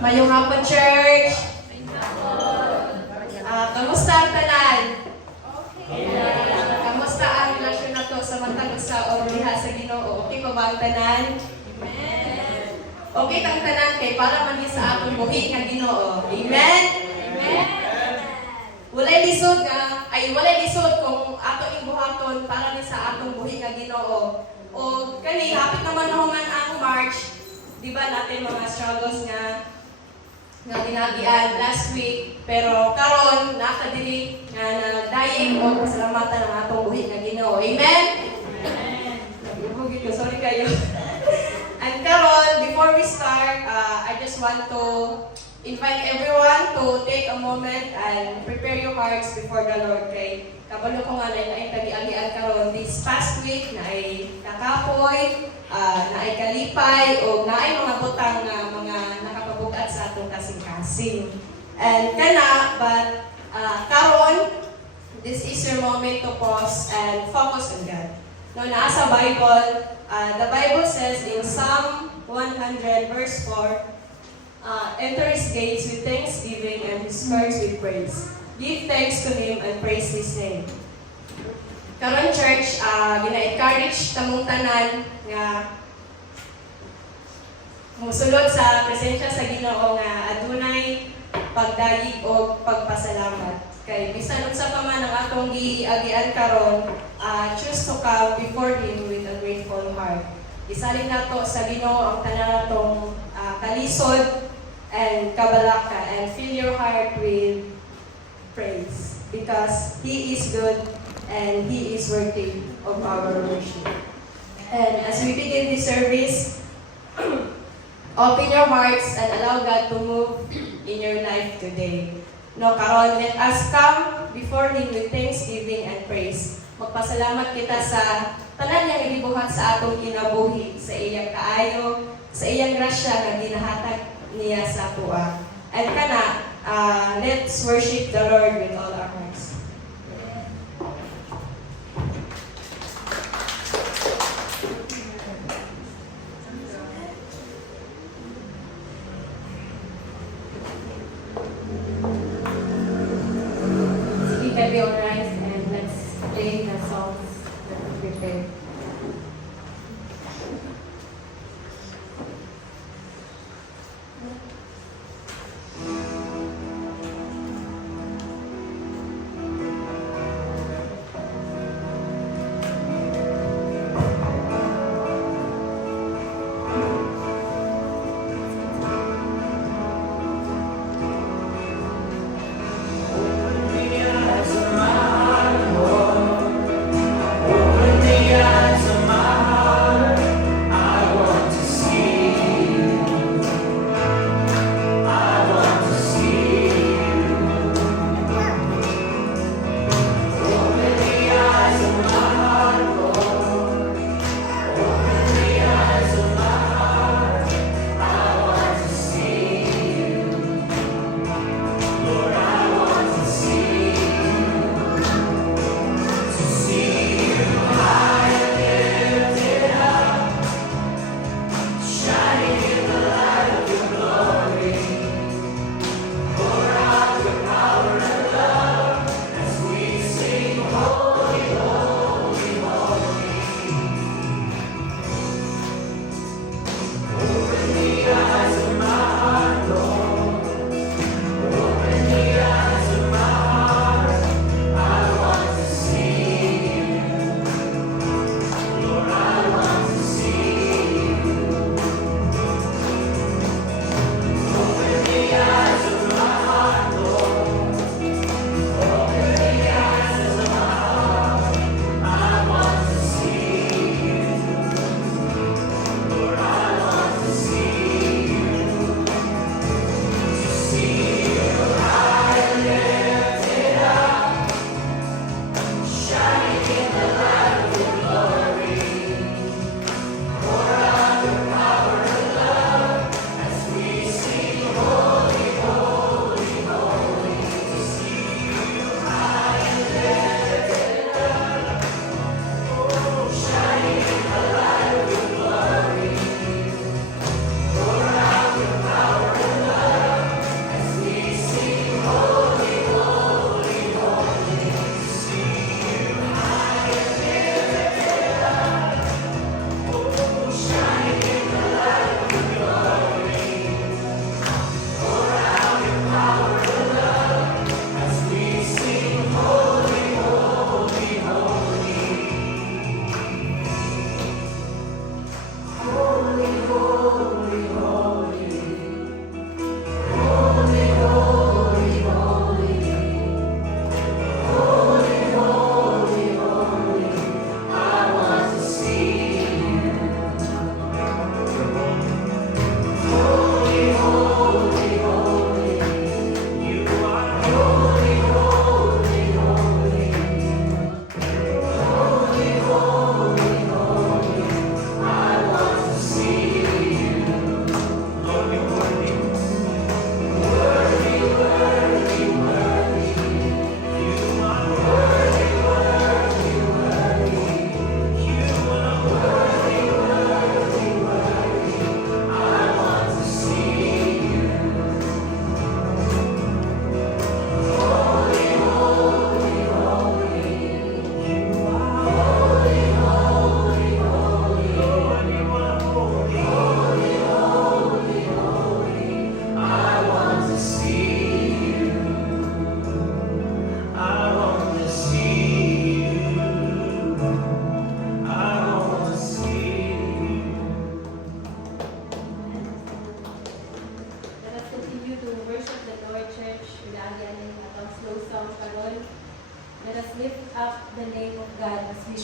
Mayong hapon, church! Kamusta ang tanan? Kamusta ang relasyon na to sa matag sa diha sa Ginoo? Okay pa ba ang tanan? Okay kang tanan kay para man sa atong buhi nga Ginoo. Amen? Walay lisod kung ato imbuhaton para ni sa atong buhi nga Ginoo. O kani hapit naman human ang March, di ba natin mga struggles nga ginagian last week, pero karon nakadili nga nagdayeg o pasalamatan ang atong buhi nga Ginoo. Amen? Bugit ko, sorry kayo. And karon, before we start, I just want to invite everyone to take a moment and prepare your hearts before the Lord. Kay kabalo ko nga na ay tagiagian karon this past week na ay kakapoy, na ay kalipay o na ay mga butang nga mga nakapabugat sa atong kasing-kasing. And but karon, this is your moment to pause and focus on God. No, nasa Bible, the Bible says in Psalm 100 verse 4, enter His gates with thanksgiving and His courts with praise. Give thanks to Him and praise His name. Karon church, gina-encourage tamong tanan nga musulod sa presensya sa Ginoo nga adunay pagdayeg o pagpasalamat. Kay bisan unsa pa man ang atong giagian karon, choose to come before Him with a grateful heart. Isalin nato sa Ginoo ang tanan natong kalisod and kabalaka and fill your heart with praise because He is good and He is worthy of our worship. And as we begin this service, open your hearts and allow God to move in your life today. No, karon, let us come before Him with thanksgiving and praise. Magpasalamat kita sa tanan niyang gibuhat sa atong kinabuhi, sa iyang kaayo, sa iyang grasya nga ginahatag niya sa tuwa. And let's worship the Lord with all our hearts. We can be all rise and let's play the songs that we prepared.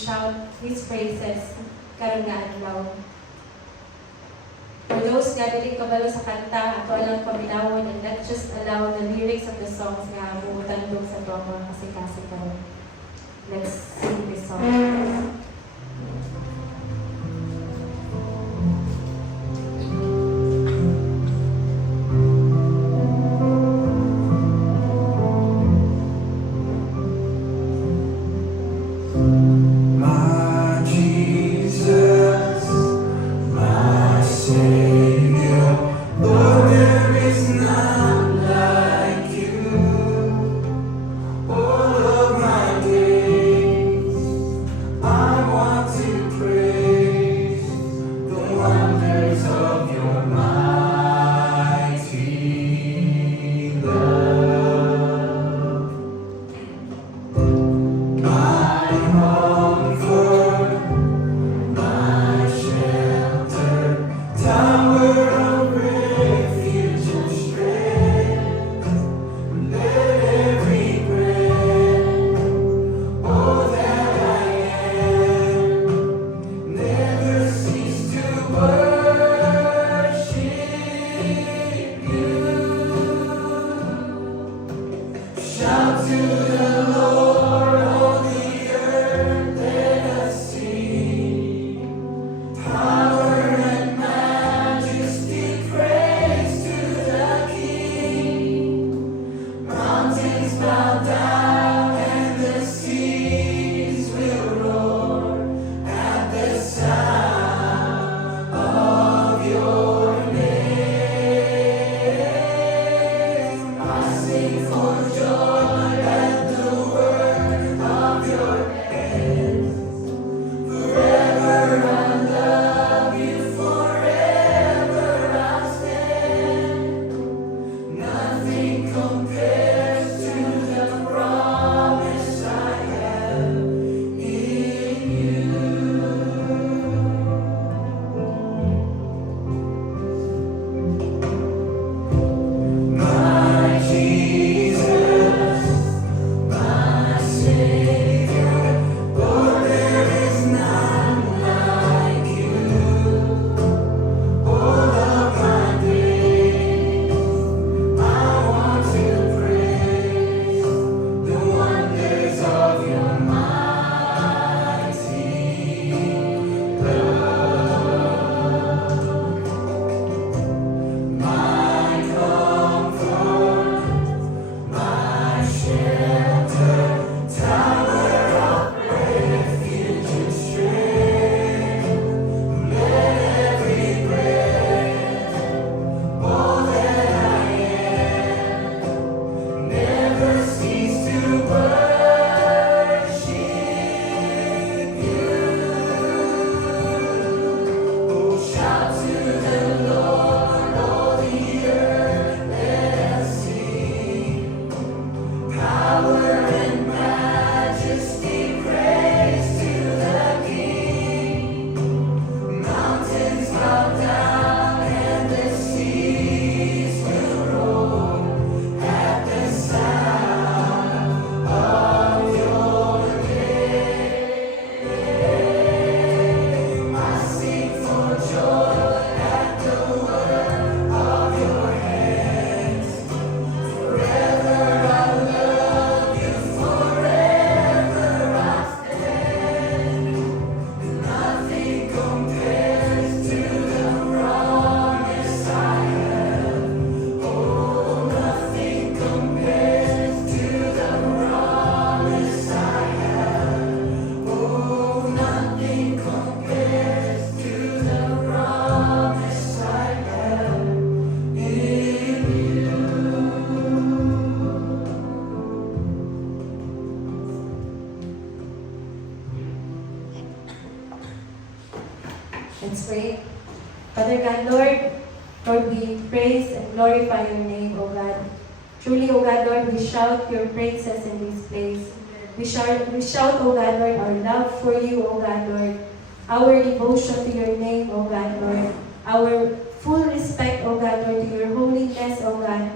shout His praises karon nga adlaw. For those nga dili kabalo sa kanta, ato lang paminawon and not just allow the lyrics of the songs nga muutandog sa ato mga kasing-kasing karon. Let's sing this song. My Jesus, my Savior, Lord, there is none like you. All of my days, I want to praise the wonders of your mighty love. My comfort, my shelter, tower of refuge and strength. Let every breath, all that I am, never cease to worship you. Shout to the Lord, all the earth, let us sing. Power and majesty, praise to the King. Mountains bow down and the seas will roar at the sound of your name. I sing for joy at the word of your hands. Forever I love you, forever I'll stand. Nothing compares to the promise I have in you. My Jesus, my Savior, Lord, there is none like you. All of my days, I want to praise the wonders of your mighty love. My comfort, my shelter, tower of refuge and strength. Let every breath, all that I am, never cease to worship you. Oh, shout to the Lord, all the earth, let us sing. Power and majesty, praise to the King. Mountains bow down and the seas will roar at the sound of your name. I sing for joy at the word of your hands. Forever I love you, forever I stand. Nothing compares to the promise I have. Oh, nothing compares to the promise I have. Oh, nothing compares to the promise I have in you. Let's pray. Father God, Lord, we praise and glorify your name, O God. Truly, O God, Lord, we shout your praises in this place. We shout, O God, Lord, our love for you, O God, Lord. Our devotion to your name, O God, Lord. Our full respect, O God, Lord, to your holiness, O God.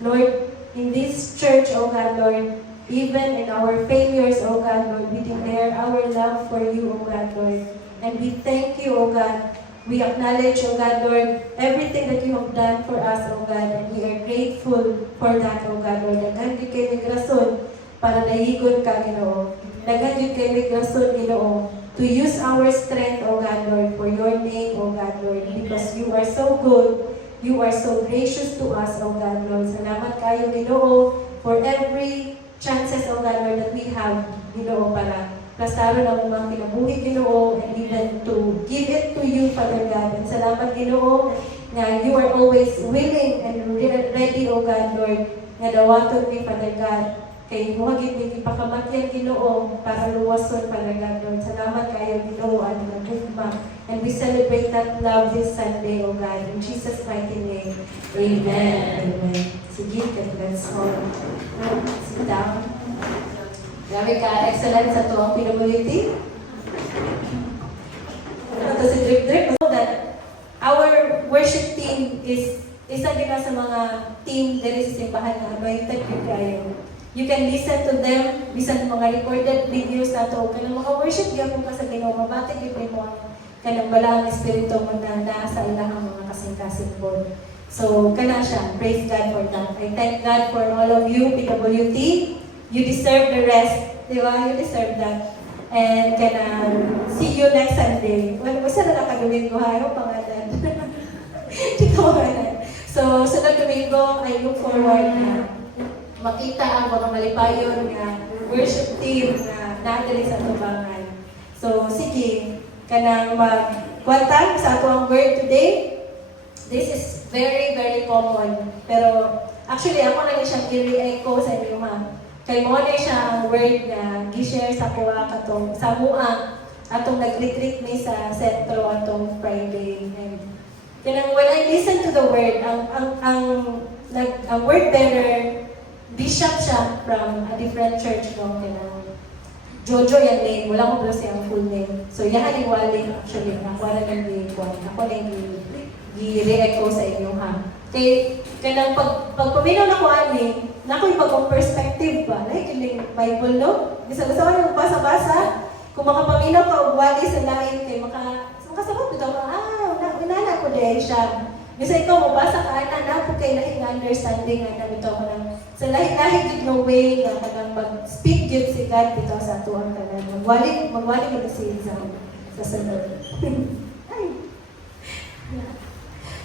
Lord, in this church, O God, Lord, Even in our failures, O God, Lord, we declare our love for you, O God, Lord. And we thank you, O God. We acknowledge, O God, Lord, everything that you have done for us, O God, and we are grateful for that, O God, Lord. Daghan gyud kay mig rason para dahigon ka, Ginoo. Daghan gyud kay mig rason, Ginoo, to use our strength, O God, Lord, for your name, O God, Lord, because you are so good, you are so gracious to us, O God, Lord. Salamat kayo, Ginoo, for every chances, O God, Lord, that we have, Ginoo, para plasaron ang mga kinabuhi, Ginoo, and even to give it to you, Father God. And salamat, Ginoo, na you are always willing and ready, O God, Lord, nga dawaton mi, Father God, kay muhagit mi ipakamatyan, Ginoo, para luwason, Father God, Lord. Salamat kayo, Ginoo, at nagugma. And we celebrate that love this Sunday, O God, in Jesus' mighty name. Amen. Amen. Sige, let's all sit down. Grabe ka, excellent sa tuwang pinamuliti. Ito si Drip Drip. Know that our worship team is isa din sa mga team dito sa simbahan na anointed with kayo. You can listen to them, bisan mga recorded videos na to. Kanang mga worship, gapon ka sa Ginoo, mabatig yung mo kanang balaang espiritu mo na nasa ilahang mga kasing-kasing po. So, kana siya. Praise God for that. I thank God for all of you, PWT. You deserve the rest. Di ba? You deserve that. And see you next Sunday. Well, basta na nakadumin ko ha. Yung pangalan. Di ko pangalan. So, sunod Domingo, I look forward na makita ang mga malipayon na worship team na nadali sa tubangan. So, sige. Kanang magkwanta sa ato ang word today. This is very, very common. Pero, actually, ako na siyang i-re-echo sa inyo, ha. Kay mo na siya ang word na gi-share sa kuha katong sa mua atong nag-retreat ni sa sentro atong Friday. And kanang when I listen to the word, ang word bearer, bishop siya from a different church no, kanang Jojo yung name, wala ko pala siyang full name. So, yahan yung wali, actually, ako na lang ako na yung i-re-echo sa inyo, ha. Kaya pag paminaw na ko ani, na ko yung pag-perspective ba, like yung Bible, no? Gusto ko yung basa-basa, kung makapaminaw ka o wali sa lain, kay makasabot ito, unana ko dahil siya. Gusto ikaw, mabasa ka, na po kayo lahing understanding na ito ko ng sa lahing no way na mag-speak yun si God dito sa tuwang kanan. Magwali mo na si Izam sa sunod.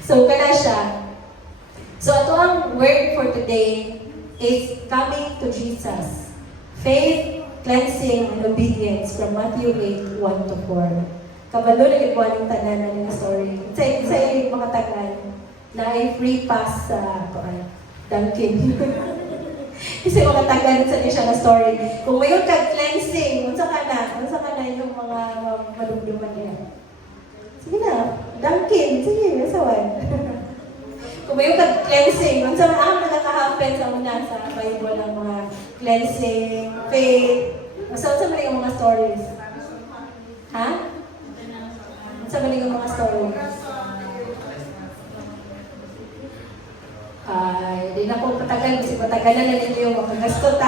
So, kana siya. So, ito ang word for today is coming to Jesus. Faith, cleansing, and obedience from Matthew 8, 1-4. Kabalo na yung tanan na story. Sa mga tagal na ay free pass sa Dunkin. Kasi mga tagal sa siya na story. Kung mayon ka cleansing, unsa ka na yung mga malumluman niya. Sige na, Dunkin, sige, masawan. Kung mayon ka cleansing, unsa man ang nakaka-happen sa una sa Bible ng mga cleansing, faith, unsa man yung mga stories? Ha? Unsa man yung mga stories? Di na po patagal, kasi patagalan na ninyo makagastot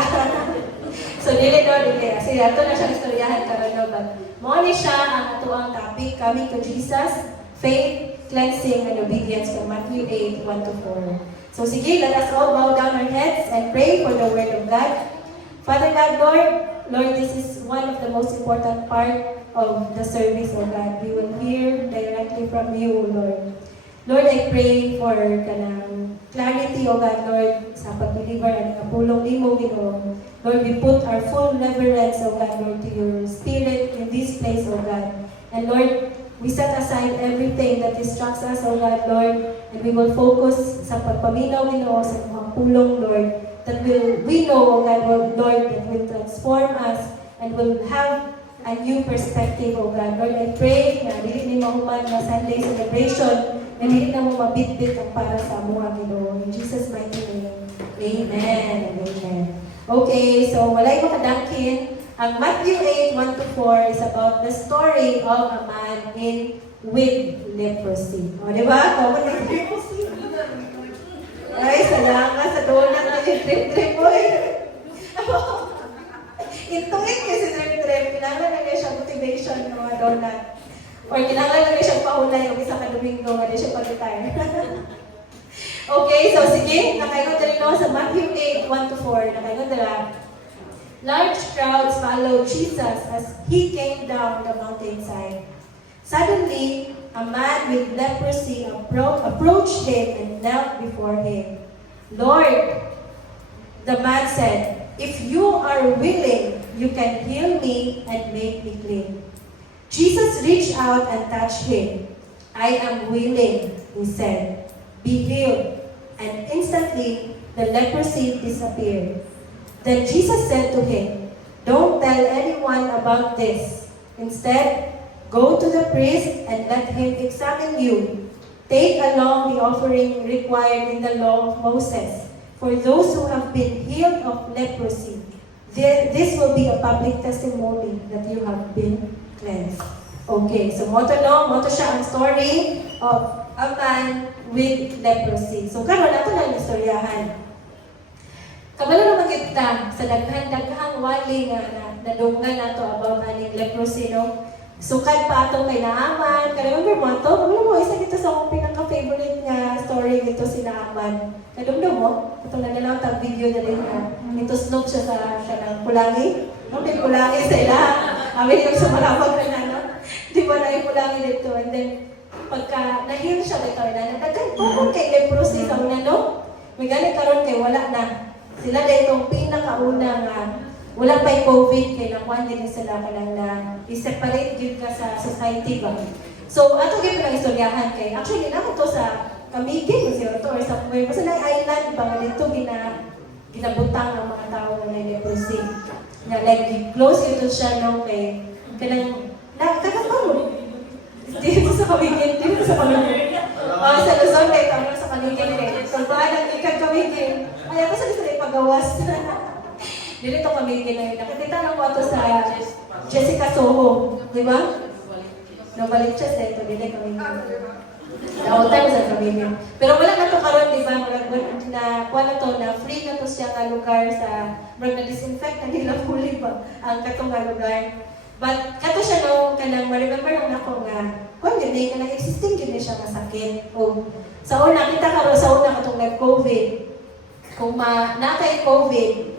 So, dili. Kasi ato na siyang istoryahan karon no, but mo ni siya ang ato ang topic, coming to Jesus, faith, cleansing, and obedience from Matthew 8, 1-4. So, sige, let us all bow down our heads and pray for the Word of God. Father God, Lord, this is one of the most important part of the service, O God. We will hear directly from you, Lord. Lord, I pray for clarity, O God, Lord, sa pag-deliver ang kapulong limo, Ginoo. Lord, we put our full reverence, O God, Lord, to your Spirit in this place, O God. And Lord, we set aside everything that distracts us, O God, Lord, and we will focus sa pagpaminaw, Ginoo, sa mga pulong, Lord, that we know, O God, Lord, that will transform us and will have a new perspective, O God. Lord, I pray na dili ni mahuman na Sunday celebration, na hindi na mo mabitbit ang para sa mga Ginoo. In Jesus' mighty name, Amen. Amen. Okay, so walay makadangkin. Ang Matthew 8, 1-4 is about the story of a man with leprosy. O, di ba? Common na leprosy. Ay, salamat sa donut na yung trip-trip mo eh. po. Ituit kasi trip, kinahanglan na niya siya motivation ng mga donut. Or kinahanglan na niya siya paulay o isa ka Domingo, nga di siya pag-retire. Okay, so sige, nakaingon din no sa Matthew 8, 1-4, nakaingon nila, large crowds followed Jesus as he came down the mountainside. Suddenly, a man with leprosy approached him and knelt before him. Lord, the man said, if you are willing, you can heal me and make me clean. Jesus reached out and touched him. I am willing, he said. Be healed. And instantly, the leprosy disappeared. Then Jesus said to him, don't tell anyone about this. Instead, go to the priest and let him examine you. Take along the offering required in the law of Moses for those who have been healed of leprosy. This will be a public testimony that you have been cleansed. Okay, so moto siya ang story of a man with leprosy. So karon ato lang istoryahan. Kabalo naman kita sa daghang wali nga nadunggan nato about aning leprosy, no? Sukad pa atong may naaman. Remember mo ito? Alam mo, isa dito sa akong pinaka-favorite nga story dito si Naaman. Kadumdum mo? Ito na nilang video na rin nga. Nitusnog siya sa ng kulangi. No, may kulangi sa ila. Amin yung sumalapag na na, no? Di ba na yung kulangi dito? And then, pagka nahil siya dito, nagdagan po kay leprosy sa una, no? May ganit karon kay wala na. Sila na itong pinakauna nga wala pa yung COVID, kaya nakuha din sila ka lang na i-separate yun ka sa society ba. So, ato yung pinag-istoryahan kay, actually, naman to sa Camiguin, or somewhere, basta na island ba, dito ginabutang ng mga tao na may leprosy. Na like, close ito siya nung kay, kanang, kakaparo. Dito sa Camiguin, dito sa Camiguin. Sa Luzon, kay tawag sa Camiguin, kay, so, paano, ikag Camiguin. Ay, ako sa gusto na ipagawas. Dito kami ginayon. Nakikita lang ko ito sa Jessica Soho. Di ba? Nabalik siya sa ito. Dito kami ginayon. Nautan sa kami ginayon. Pero wala na ito karoon, di ba? Na, kuha na ito, na free na ito siya nga lugar sa, na-disinfect na nila fully ba? Ang katong nga lugar. But, kato siya no, kanang ma-remember lang ako nga, kung yun, kanang existing yun siya nga sakit. O, sa una, kita karoon, sa una katong nag-COVID. Kung na-kay-COVID,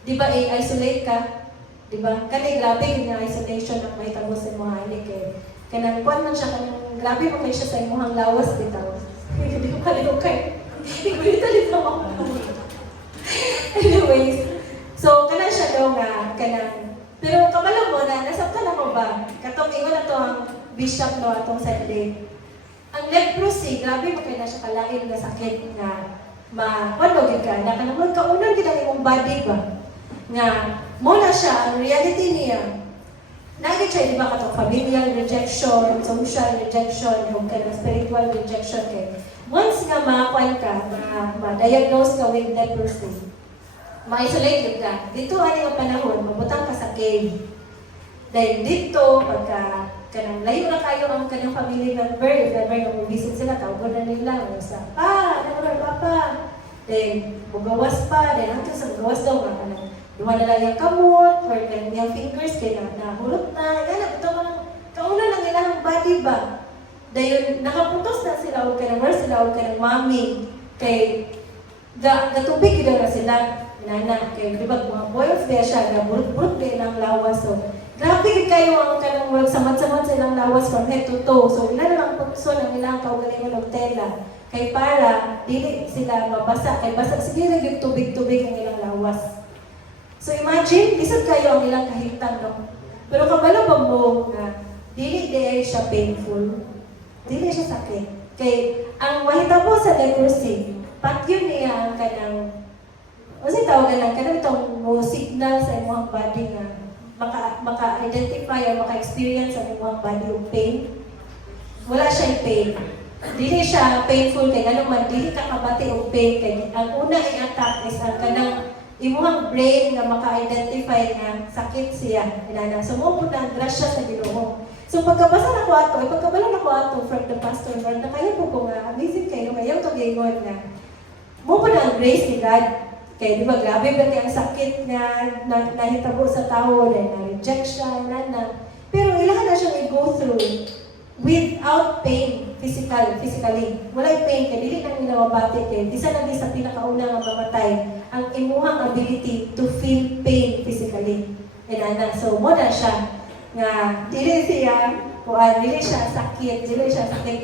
di ba, i-isolate ka? Di ba? Kanay grabe yung isolation ng mahitabo sa mga inik eh. Kanang kuwan man siya, kanang grabe mo kayo siya sa imuhang lawas bitaw. Hindi ko kaliw kayo. Hindi ko dito ako. Anyways, so kanang siya daw nga, kanang, pero kabalo mo na, nasabtan ako ba? Katong ingon na to ang bishop no, atong Sunday. Ang leprosy, grabe mo kayo na siya kalain na sakit nga, ma-panog ka, na kanang magkaunan kita imong body ba? Nga, muna siya, ang reality niya, nagit siya, di ba, katong familial rejection, social rejection, yung kind of spiritual rejection kay. Once nga makakuan ka, ma-diagnose ka with leprosy, ma-isolate ka, dito ano yung panahon, mabutang ka sa cave. Dahil dito, pagka kanang layo na kayo ang kanyang family member, if ever yung visit sila, tawag na nila, sa, papa, then, bugawas pa, then, hanggang sa bugawas daw, kanang, duwa na lang yung kamot, or yung fingers, kaya nahulot na, ito mo lang, kauna lang ilang body ba? Dahil nakapuntos na sila, o ka ng nurse sila, o ka ng mami, kay, gatubig na sila, inana, kay, di ba, mga boils kaya siya, burut-burut kaya ng lawas, so, grabe kayo ang kanang work, samat-samat silang lawas from head to toe, so, ilan lang punso ng ilang kaugalingan ng tela, kay para, dili sila mabasa, kay basa, sige lang yung tubig-tubig ang ilang lawas. So imagine, isang kayo ang ilang kahintang, no? Pero kabalo ba mo na dili siya painful, dili siya sakit. Kay ang mahitabo sa leprosy, patyon niya ang kanang, o siya tawagan lang, kanang itong signal sa imong body nga maka-identify o maka-experience sa imong body yung pain. Wala siyang pain. Dili siya painful kay ano man, dili ka kabati yung pain. Kay ang una i-attack is ang kanang imuhang brain na maka-identify na sakit siya. Inana. So, mo po na ang grasya sa Ginoo. So, pagkabasa na ko ato, pagkabala na ko ato from the pastor, na kayo po nga, amazing kayo, kayo kagingon nga. Mo po na ang grace ni God. Kaya di ba, grabe ba ang sakit na nahitabo sa tao, na-reject siya, na. Pero ilan na siya i-go through without pain, physically. Walay pain, kaya dili na nila mabati kaya isa lang sa pinakauna nga mamatay, ang imuhang ability to feel pain physically. So, mo na siya, nga, dili siya sakit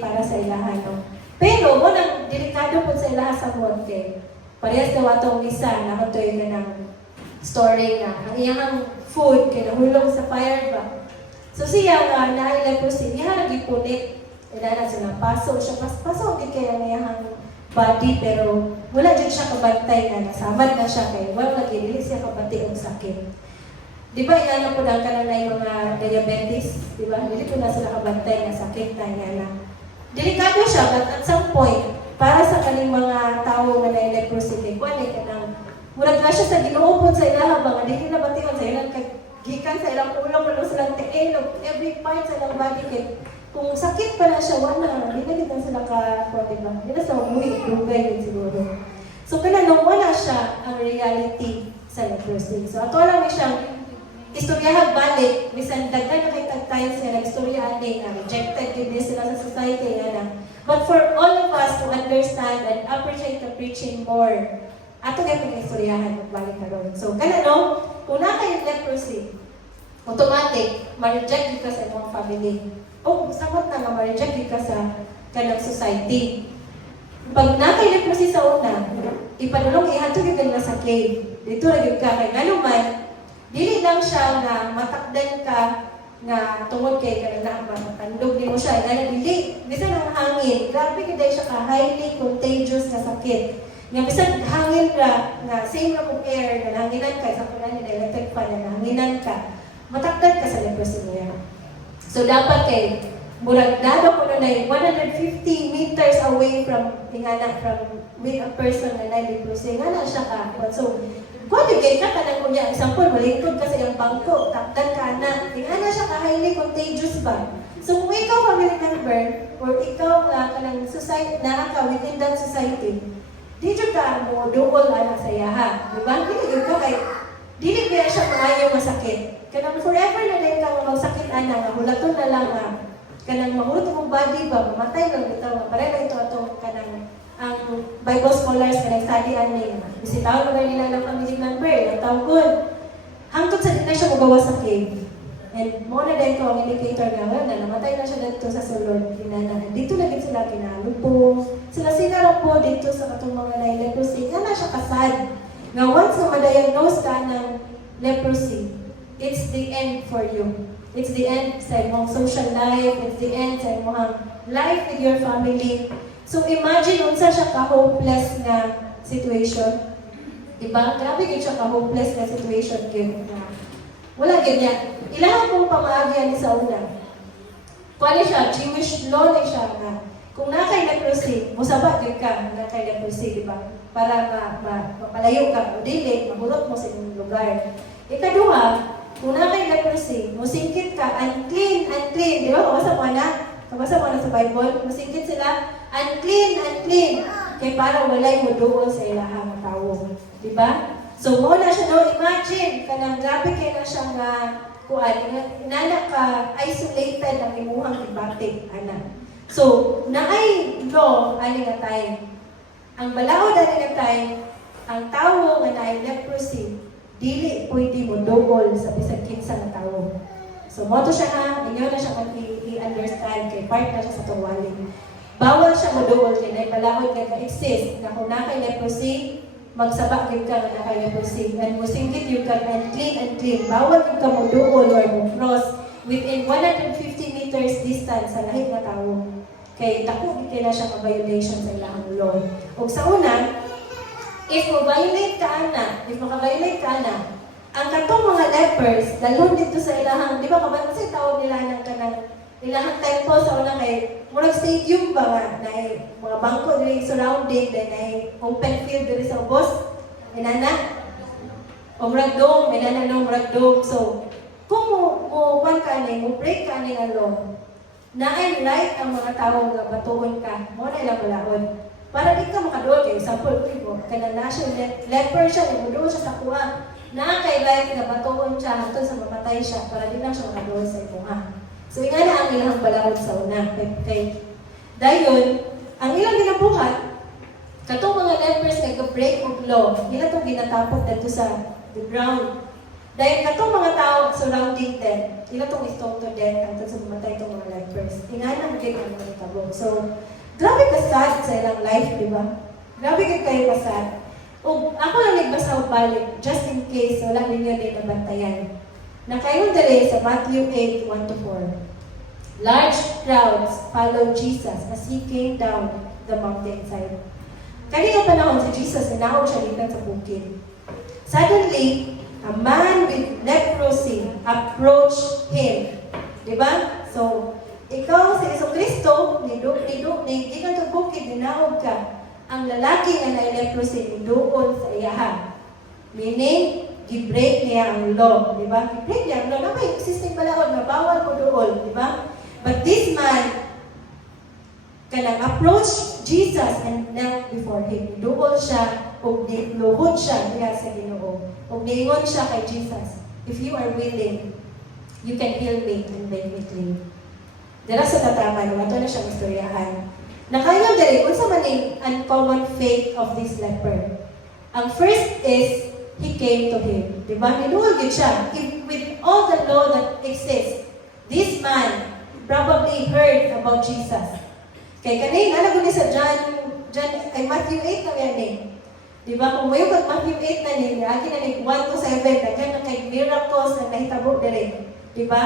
para sa ilahan, no? Pero, mo nang delikado po sa ilahan sa monte. Parehas daw atong isa, nakatoy ka ng story nga, ang iyang food, kaya nahulog sa fire ba? So siya nga, na-leprosy, niya nag-ipunit. Kailangan siya paso siya, paso, hindi kaya ang iyang body, pero wala dyan siya kabantay na, nasamad na siya, kaya wala lagi, dili siya kabati ang sakit. Di ba, iyan po lang ka na yung mga diabetes, di ba? Dili po na sila kabantay na sakit na yan. Delikado siya, but at some point, para sa kaning mga tao nga na-leprosy, kaya kuwan ay kanang, murag na siya sa ginuupod sa ilaha ba, nga dili na batiwan sa ilang gikan sa ilang ulo, wala silang tiin, every part sa ilang body, kaya kung sakit pa na siya, wala, hindi na kita sila ka-kuwan, diba? Hindi na sa dugay din siguro. So, kaya nung wala siya ang reality sa leprosy. So, ato lang siyang istoryahan balik, bisan dagdag na kay tagtayo sila, istoryahan din na rejected din sila sa society nga. But for all of us to understand and appreciate the preaching more, ato kayo pag-istoryahan magbalik na ron. So, kaya no, kung na kayo leprosy, automatic, ma-reject ka sa mga family. O, samot na nga, ma-reject ka sa kanang society. Pag na kayo leprosy sa una, ipadulong ihatog ka na sa cave. Dito rin ka, kaya nga naman, dili lang siya na matakdan ka nga tungod kay kanang matandog din mo siya. Nga dili, bisan ang hangin, grabe ka siya ka, highly contagious na sakit. Nga bisan hangin ka, nga same na kong air, nga nanginan ka, sa kunan nila electric fan, na nanginan ka, matakdan ka sa leprosy niya. So dapat kay, murag nado ko na 150 meters away from with a person na leprosy, nga na siya ka. So, kung kay ka kanang kunya, example, malingkod ka sa iyong bangko, takdan ka na, tingnan na siya ka highly contagious ba? So kung ikaw family member, or ikaw kanang society, na ka within that society, di ka mo double anak sa yaha. Diba? Dili ka kay, dili kaya siya maayaw masakit. Kanang forever na din ka magsakit anak, hulaton na lang kanang mahulot mong body ba, mamatay lang ito, pareha ito atong kanang ang Bible scholars na nag-study ani, bisitaw na nila ng family member, ang tawgon. Hangtod sa din siya magawa sa cave. And mo na din ko ang indicator nga, na namatay na siya dito sa sulod. Dito na din sila kinalupong. Sila lang po dito sa katong mga leprosy. Nga na siya kasad. Nga once na ma-diagnose ka ng leprosy, it's the end for you. It's the end sa imong social life. It's the end sa imong life with your family. So imagine unsa siya ka-hopeless na situation. Diba? Grabe yun siya ka-hopeless na situation yun. Wala ganyan. Ilahan kong pamaagyan sa una. Kung siya, Jewish law na siya na kung nakay leprosy, musaba yun ka, nakay leprosy, diba? Para mapalayo ka, o dili, mahulot mo sa inyong lugar. Ikaduha, kung nakay leprosy, musingkit ka, unclean, diba? Kabasa mo na sa Bible, musingkit sila, unclean. Kaya para walay mo doon sa ilahang tao. Diba? So, mo na siya no, imagine, kanang grabe kayo na siya nga, inana ka, isolated ang imuhang ibatik, anak. So, naay law, ani nga tayo. Ang balaod, ani nga tayo, ang tao nga naay leprosy, dili pwede mo doon sa bisag kinsa nga tao. So, mo to siya ha, inyo na siya i-understand, kay part na siya sa tuwalin. Bawal siya maduol kay na balaod nga ka-exist na kung nakay leprosy, magsabak yung ka na kay leprosy. And musingkit yung ka unclean. Bawal yung ka maduol or mo-cross within 150 meters distance sa lahit na tao. Kay dako kay na siya ka-violation sa ilang law. O sa una, if maka-violate ka na, ang katong mga lepers, dalon dito sa ilahang, di ba kaban kasi tawag nila ng kanang ilahang temple sa una kay murag stadium ba nga, na mga bangko dili surrounding, then ay open field dili sa ubos, inana, o murag dome, inana no murag dome. So, kung mo break ka ni ang law, na ay right ang mga tao nga batuon ka, mo na ilang balaod. para di ka makaduol kay example ko kana na siya leper siya nagduol siya sa kuha na kay life nga batuon siya hangtod sa mamatay siya para di lang siya makaduol sa kuha. So ingana ang ilang balakod sa una kay dayon ang ilang ginabuhat katong mga lepers nag-break of law nila tong ginatapok dito sa the ground. Dahil katong mga tao surrounding them, ila tong stone to death hangtod sa mamatay itong mga lepers. Ingana ang gid ang mga tabo. So grabe ka sad sa ilang life, di ba? Grabe ka kayo ka sad. O ako lang nagbasa og balik, just in case wala ninyo din nabantayan. Nakayon dali sa Matthew 8:1-4. Large crowds followed Jesus as he came down the mountainside. Kanina panahon si Jesus, nanahog siya dito sa bukid. Suddenly, a man with leprosy approached him. Diba? So, ikaw si Yesu Kristo, gikan sa bukid, ninahog ka. Ang lalaki nga na leprosy, doon sa iyahan. Meaning, gi-break niya ang law. Diba? Gi-break niya ang law. Napay, existing balaod, mabawal ko doon. Diba? But this man, kanang approach Jesus and knelt before him. Doon siya, o luhod siya diya sa Ginoo. O niingon siya kay Jesus, if you are willing, you can heal me and make me clean. Dara sa tatama, ito na siyang istoryahan. Nakayon dali, unsa man yung uncommon faith of this leper. Ang first is, he came to him. Diba? Ninuhod yun siya. With all the law that exists, this man probably heard about Jesus. Kay kanina, alam ko niya sa Matthew 8 na yan eh. Diba? Kung mayo kag Matthew 8 na niya, akin na niya 1-7, nagkan na kay miracles na nahitabo dere. Diba?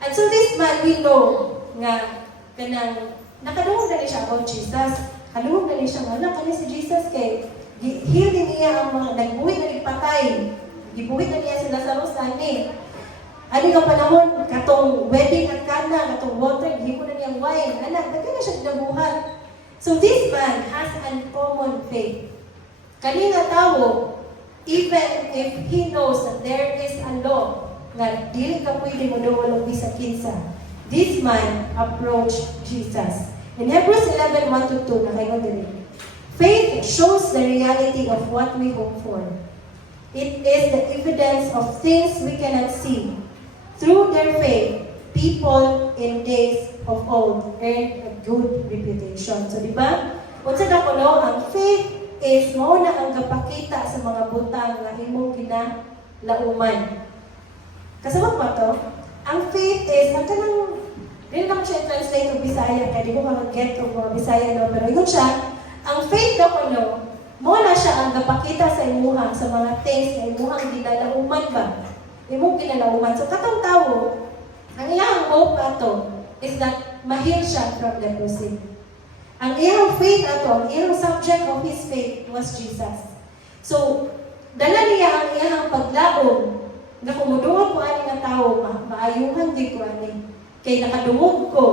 And so this man, we know nga, kanang, nakadungog na niya siya about Jesus. Kadungog na niya siya, wala ka si Jesus kay, heal din niya ang mga, nagbuhit na nagpatay. Gibuhit na niya si Lazarus ani. Ano nga panahon, katong wedding at kana, katong water, hipo na niyang wine. Anak, nagka na siya nabuhat. So this man has uncommon faith. Kanina tao, even if he knows that there is a law, nga dili ka pwede mo doon sa kinsa, this man approached Jesus. In Hebrews 11:1-2, nakaingon din. Faith shows the reality of what we hope for. It is the evidence of things we cannot see. Through their faith, people in days of old earned a good reputation. So, di ba? Kung sa nakuno, ang faith is mo na ang kapakita sa mga butang na imong kinalauman. Kasabot ba to? Ang faith is, ang kanang, rin lang siya translate ng Bisaya, kaya di ko mag-get ng mga Bisaya, no? Pero yun siya, ang faith na kuno, mo na siya ang kapakita sa imuhang, sa mga things na imuhang ginalauman ba? Imong kinalauman. So, katong tao, ang iyang hope ato is that mahil siya from leprosy. Ang iyang faith ato, ang iyang subject of his faith was Jesus. So, dala niya ang iyang paglaom na kumudungog ko ani nga tao, maayuhan di ko ani. Kay nakadungog ko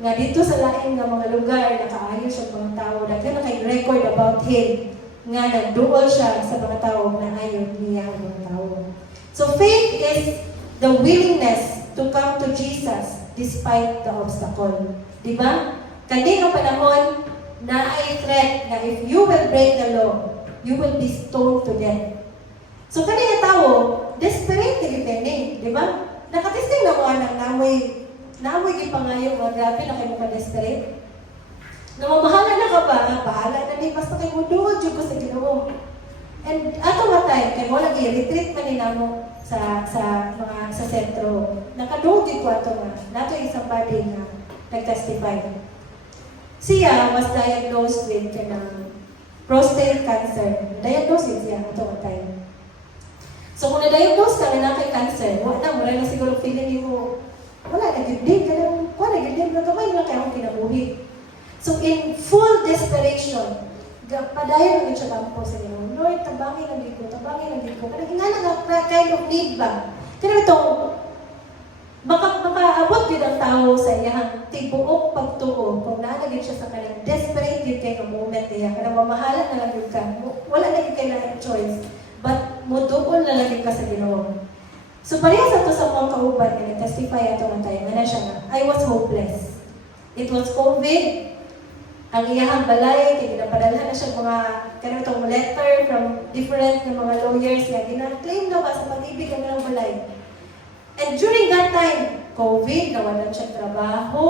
nga dito sa lain nga mga lugar, nakaayo siya mga tao, daghan na kay record about him nga nagduol siya sa mga tao na ayon niya ang mga tao. So faith is the willingness to come to Jesus despite the obstacle. Diba? Kani nga panahon na ay threat na if you will break the law, you will be stoned to death. So kani nga tao, desperate kay depending, diba? Nakatisting na mo anang namoy gipangayo nga grabe na kay mo ka desperate. Namamahala na ka ba? Bahala na ni basta kay mo duod jud ko sa Ginoo. And ato matay kay mo lagi retreat man nila mo sa mga sa sentro. Nakadugid ko ato nga. Nato isang body nga nag-testify. Siya was diagnosed with prostate cancer. Diagnosis siya ato matay. So kung na-diagnose ka na kay cancer, wala na siguro feeling mo wala na gid kanang wala gid na gamay na kay akong kinabuhi. So in full desperation, padayon ang siya kampo sa Ginoo. Lord, tabangin ang ko. Kanang ingana nga kind of need ba? Kaya ito, makaabot yun ang tao sa iyang tibuok pagtuo kung naalagin siya sa kanyang desperate yun kayo moment niya. Kaya mamahalan na lang yun ka. Wala na yun kailangan choice. But muduol na lang yun ka sa Ginoo. So parehas ito sa mga kauban, nag-testify ito ng tayo. Nga na siya nga, I was hopeless. It was COVID. ang iyahang balay, kaya ginapadalhan na siya mga kanitong letter from different ng mga lawyers nga gina-claim na ba sa pag-ibig ang ilang balay. And during that time, COVID, nawalan siya trabaho,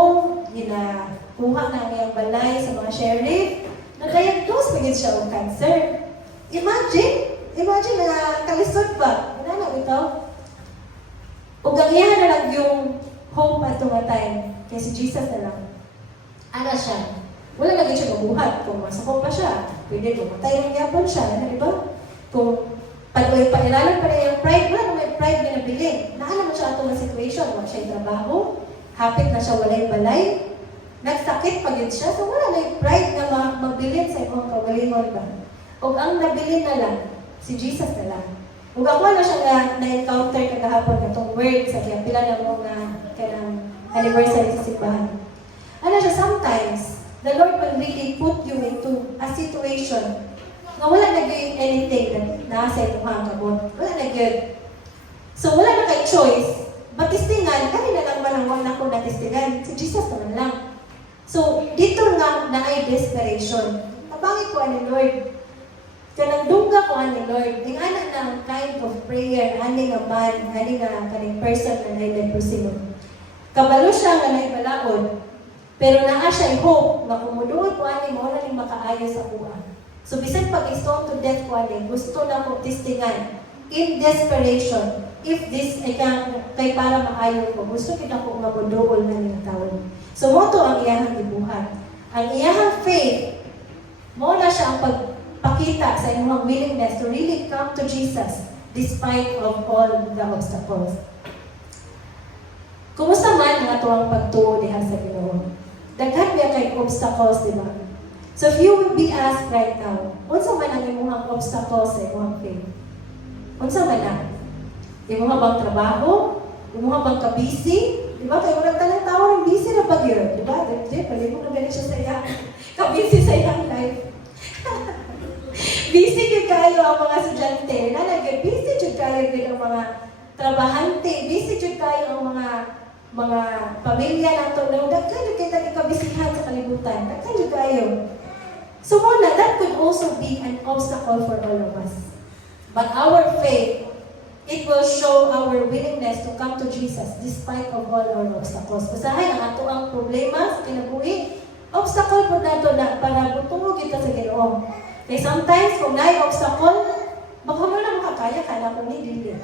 ginakuha na ang iyang balay sa mga sheriff, na-diagnose maging siya ng cancer. Imagine na kalisod ba? Ano na ito? Ug ang iyahan na lang yung hope at nga time, kaya si Jesus na lang. Ana siya. Wala lagi siya mabuhat. Kung masakop pa siya, pwede pumatay ng yapon siya. Ano, di ba? Kung pag-ilalan pa rin yung pride, wala na may pride na nabilin. Naalam mo siya itong situation. Wala siya yung trabaho. Hapit na siya walay balay. Nagsakit pa yun siya. So wala na yung pride na mabilin sa ibang kagalingon ba. O ang nabilin na lang, si Jesus na lang. Ug ako na siya na-encounter kagahapon katong word sa kaya pila na mo nga kanang anniversary sa simbahan. Ano siya, sometimes, the Lord will really put you into a situation na wala na gyud anything na nasa imong kabot. Wala na gyud. So wala na kay choice. Batistingan, kani na lang man ang wala ko natistingan. Si Jesus naman lang. So dito nga na ay desperation. Tabangi ko ani Lord. Kanang dungga ko ani Lord. Ning ana ng kind of prayer ani nga man, ani nga kaning person na leprosy. Kabalo siya nga naibalaod. Pero naa siya hope na kumuduod ko ani mo na ning makaayo sa kuha. So bisan pag stone to death ko ani, gusto na ko testingan in desperation. If this ay kay para maayo ko, gusto kita ko mamuduol na ning tawo. So mo to ang iyahang gibuhat. Ang iyahang faith mo na siya ang pagpakita sa imong willingness to really come to Jesus despite of all the obstacles. Kumusta man ang atuang pagtuo diha sa Ginoo? Daghan biya kay obstacles, di ba? So if you will be asked right now, unsa man ang imong obstacles sa imong faith? Unsa man na? Imong bang trabaho? Imong bang ka-busy? Di ba? Kaya walang talang tao ng busy na pag-yun. Di ba? Di ba? Pwede mo na ganit siya sa iya. Ka-busy sa iyang life. Busy yun kayo ang mga estudyante. Nalagyan, busy yun kayo ang mga trabahante. Busy yun kayo ang mga pamilya nato na daghan kita ikabisihan sa kalibutan. Daghan jud kayo. So muna, that could also be an obstacle for all of us. But our faith, it will show our willingness to come to Jesus despite of all our obstacles. Basahin ang ato ang problema sa kinabuhi. Obstacle po nato na para butungo kita sa Ginoo. Kaya sometimes kung naay obstacle, baka mo na makakaya ka na kung hindi.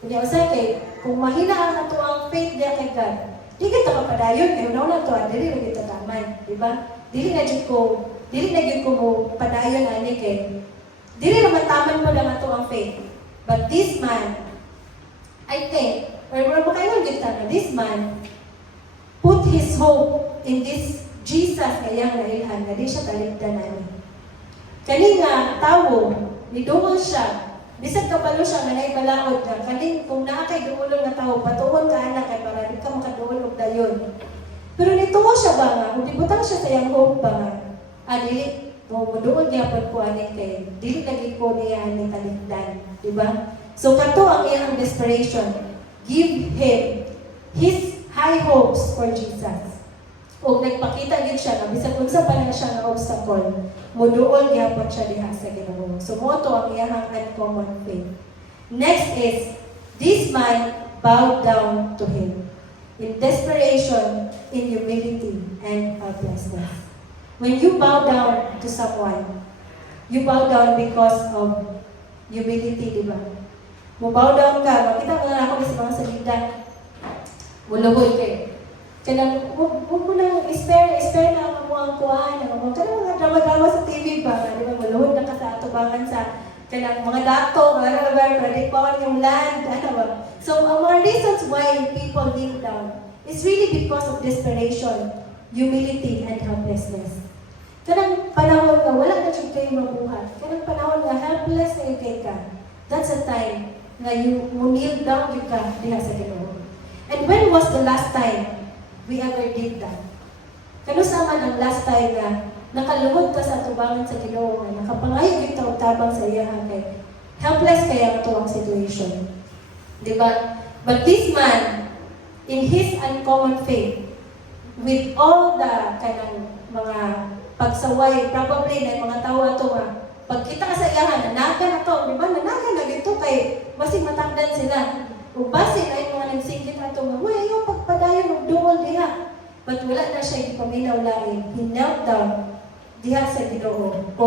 Kunya usay kay kung mahina ang ato ang faith diya kay God, di kita kapadayon kay una to dili na kita tamay, di ba? Dili na jud ko mo padayon ani kay dili naman taman mo lang ato ang faith. But this man, I think, or makaingon kita na this man put his hope in this Jesus kayang nailhan nga di siya kaligdan ani. Kani nga tawo, nidungol siya. Bisag kapalo siya nga naibalaod ka, kaling kung naa kay duulon nga tao, patuon ka anak kay para di ka makaduol og dayon. Pero nituo siya ba nga, kung dibutang siya sa iyang hope ba nga, dili, muduol niya po ani kay, dili lagi ko niya ani kaligdan, di ba? So kato ang iyang desperation, give him his high hopes for Jesus. O nagpakita din siya na bisag unsa pa na siya nga obstacle, muduol gyapon siya diha sa Ginoo. So mo to ang iyang uncommon faith. Next is this man bowed down to him in desperation, in humility and helplessness. When you bow down to someone, you bow down because of humility, di ba? Mo bow down ka, makita mo na ako sa mga salida. Muluhoy kayo. Kaya huwag mo nang spare na mo ang kuhaan. Kaya mga drama-drama sa TV ba? Di ba? Maluhod na ka sa atubangan sa kaya mga dato, mga predict pa yung land. Ano ba? So, ang mga reasons why people kneel down is really because of desperation, humility, and helplessness. Kanang panahon nga, wala na siya kayo mabuhat. Kanang panahon nga, helpless na yung kay ka. That's a time na you kneel down yung ka diha sa Ginoo. And when was the last time we ever did that? Kano sa man ang last time na nakaluhod ka sa tubangan sa Ginoo nga nakapangayo kita og tabang sa iya kay helpless kaya ang tuwang situation. Di ba? But this man, in his uncommon faith, with all the kanang mga pagsaway, probably na yung mga tao ato nga, pag kita ka sa iyahan, nanaga na to, di ba? Nanaga na dito kay, basig matangdan sila. Kung base na yung mga nagsingkit na ito, uy, ayaw pagpadayon, magduol diha. But wala na siya ipaminaw lain. He knelt down diha sa Ginoo. O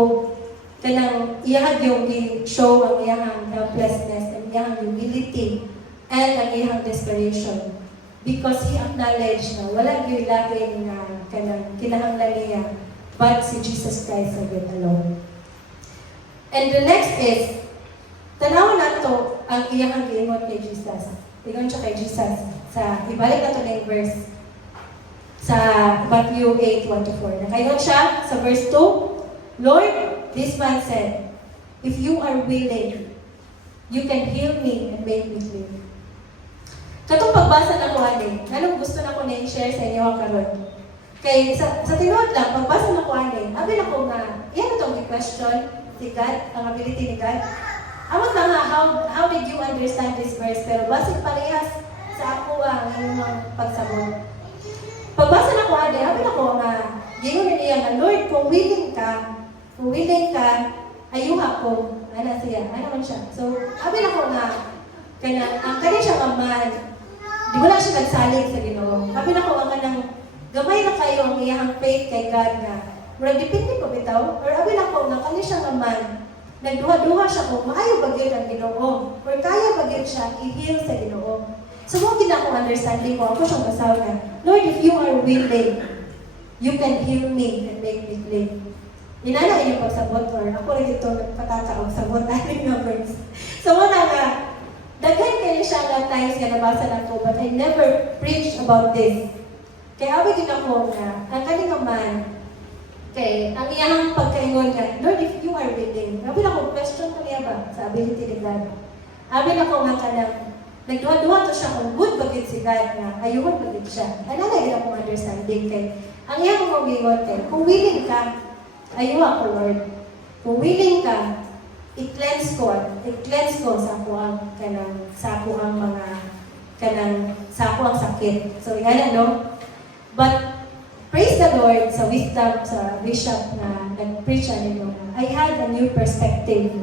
kanang iyahag yung i-show ang iyahang helplessness, ang iyahang humility, and ang iyahang desperation. Because he acknowledged na wala yung lain na kanang kinahanglan niya, but si Jesus Christ again alone. And the next is, tanaw na to ang iyahang giingon kay Jesus. Ingon siya kay Jesus. Ibalik na to na yung verse sa Matthew 8:1-4. Nakaingon siya sa verse 2, Lord, this man said, if you are willing, you can heal me and make me clean. Katong pagbasa na ko ani, anong gusto na ko na i-share sa inyo karon? Kay sa tinuod lang, pagbasa na ko ani, abi na ko nga, yan itong question si God, ang ability ni God. Amot na nga, how did you understand this verse? Pero basig parehas sa ako ang inyong pagsabot. Pagbasa na ko ani, abi na ko nga, gingon niya nga, Lord, kung willing ka, ayuha ko, ano siya, ano man siya. So, abi na ko nga, ang kanya siya nga man, di wala siya nagsalig sa Ginoo. Sabi na ko, ang kanang gamay na kayo ang iyang faith kay God nga. Murag dipindi ko bitaw. Or abi na ko, nga kanya siya naman, nagduha-duha siya ko, maayo ba gyud ang Ginoo? Or kaya ba gyud siya i-heal sa Ginoo? So, mo gina ko understanding ko, ako siyang basaw na, Lord, if you are willing, you can heal me and make me clean. Inana inyong pagsabot, or ako rin ito nagpatataog sabot natin nga verse. So, muna nga, daghan kayo siya nga times nga nabasa na ko, but I never preached about this. Kaya abi din ako nga, ang kaning man, kay ang iyang pagkaingon nga, Lord, if you are willing, abi na ko, question ko niya ba sa ability ni God? Abi na ko nga kanang, nagduha-duha to siya kung good bagid si God nga, ayuhon bagid siya. Ano na yun akong understanding kay, ang iyang kumingon kay, kung willing ka, ayuha ko Lord. Kung willing ka, i-cleanse ko sa ako ang sakit. So, yan no? But, praise the Lord sa wisdom sa bishop na nag-preach nito. I had a new perspective.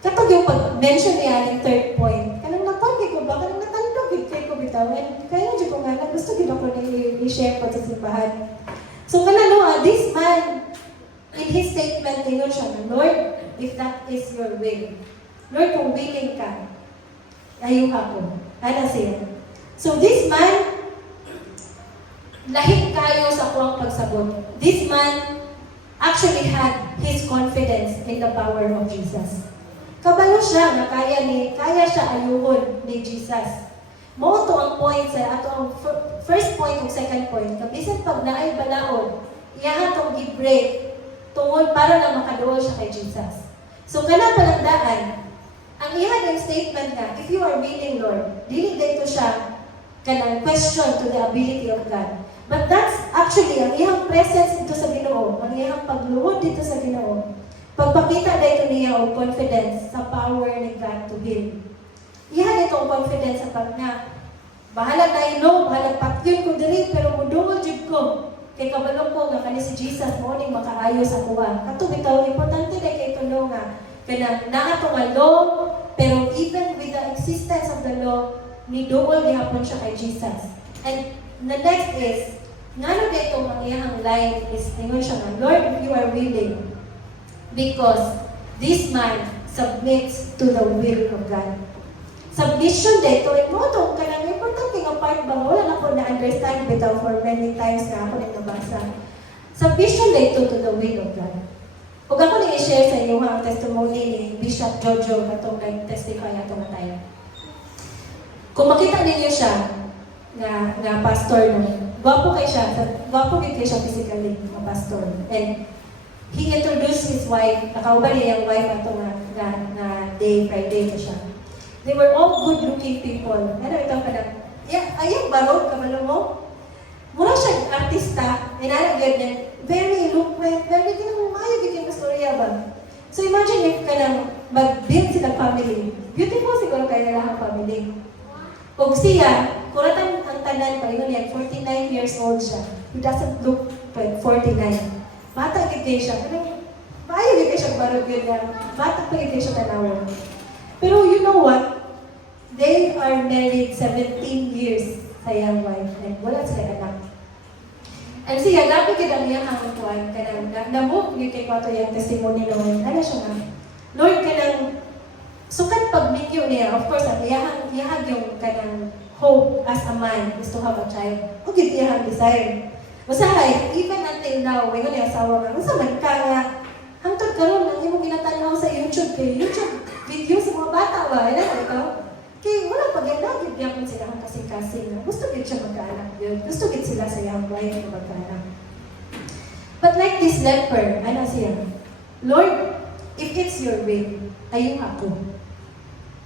Kapag yung pag-mention niya yung third point, kanang napagay ko ba? Kanang natandog ko bitaw. And kaya dyan ko nga, gusto din ako na i-share pa sa simbahan. So, kanano, this man, in his statement, tingnan siya, Lord, if that is your will. Lord, kung willing ka, ayuha ko. Ano siya? So this man, lahit kayo sa kuwang pagsabot. This man actually had his confidence in the power of Jesus. Kabalo siya na kaya siya ayuhon ni Jesus. Mo to ang point sa ato ang first point ug second point. Kabisan pag naay balaod, iya atong gi-break tungod para lang makaduol siya kay Jesus. So, kana palandaan, ang iyan ng statement nga, if you are willing, Lord, dili dito siya kanang question to the ability of God. But that's actually ang iyang presence dito sa Ginoo, ang iyang pagluhod dito sa Ginoo. Pagpakita dito niya og confidence sa power ni God to heal. Iyan itong confidence sa pag na, bahala na ino, bahala patyon ko diri, pero mudungol jud ko. Kay kabalo ko nga kani si Jesus mo ning makaayo sa kuha. Kato bitaw importante na kay tulo nga kanang naa to nga law, pero even with the existence of the law, ni duol gihapon siya kay Jesus. And the next is ngano dito ang iyang line is ningon siya nga, Lord, if you are willing, because this man submits to the will of God. Submission dito, ito ito, kanang importante nga part ba, wala na ko na-understand bitaw for many times na ako nabasa. Submission dito to the will of God. Kung ako nang i-share sa inyo ang testimony ni Bishop Jojo katong nag-testify ato nga tayo. Kung makita ninyo siya, nga pastor no, gwapo kay siya physically, nga pastor. And he introduced his wife, nakauban niya yung wife ato nga day, Friday ko siya. They were all good-looking people. Ano ito ka na? Ayang barog, kamalo mo? Mura siya artista, inalagyan niya, very eloquent, very ginamayo, bigyan mastorya ba? So imagine if ka na mag-build sila family. Beautiful siguro kayo na lang family. Kung siya, kuratan ang tanan pa, yun yan, 49 years old siya. He doesn't look like 49. bata gid kay siya. Pero maayo gid kay siya barog yun nga. Bata pa gid kay siya tanawon. Pero you know what? They are married 17 years sa iyang wife and wala sila anak. And siya, dapat gid ang iyang hanguan kanang nabuk gid kay kwato yung testimony noon. Ano siya nga? Lord, kanang sukat pag-mikyo niya, of course, ang iyahang yung kanang hope as a man is to have a child. O gid iyahang desire. Usahay, even until now, may ko niya asawa nga, usa man ka nga, hangtod karon nang imong ginatanaw sa YouTube, kay YouTube video sa mga bata ba, ano ito? Kay wala pa ganda, gid niya kung sila ang kasing-kasing. Gusto gid siya magkaanak yun. Gusto gid sila sa iyang wife na magkaanak. But like this leper, ano siya? Lord, if it's your will, ayun ako.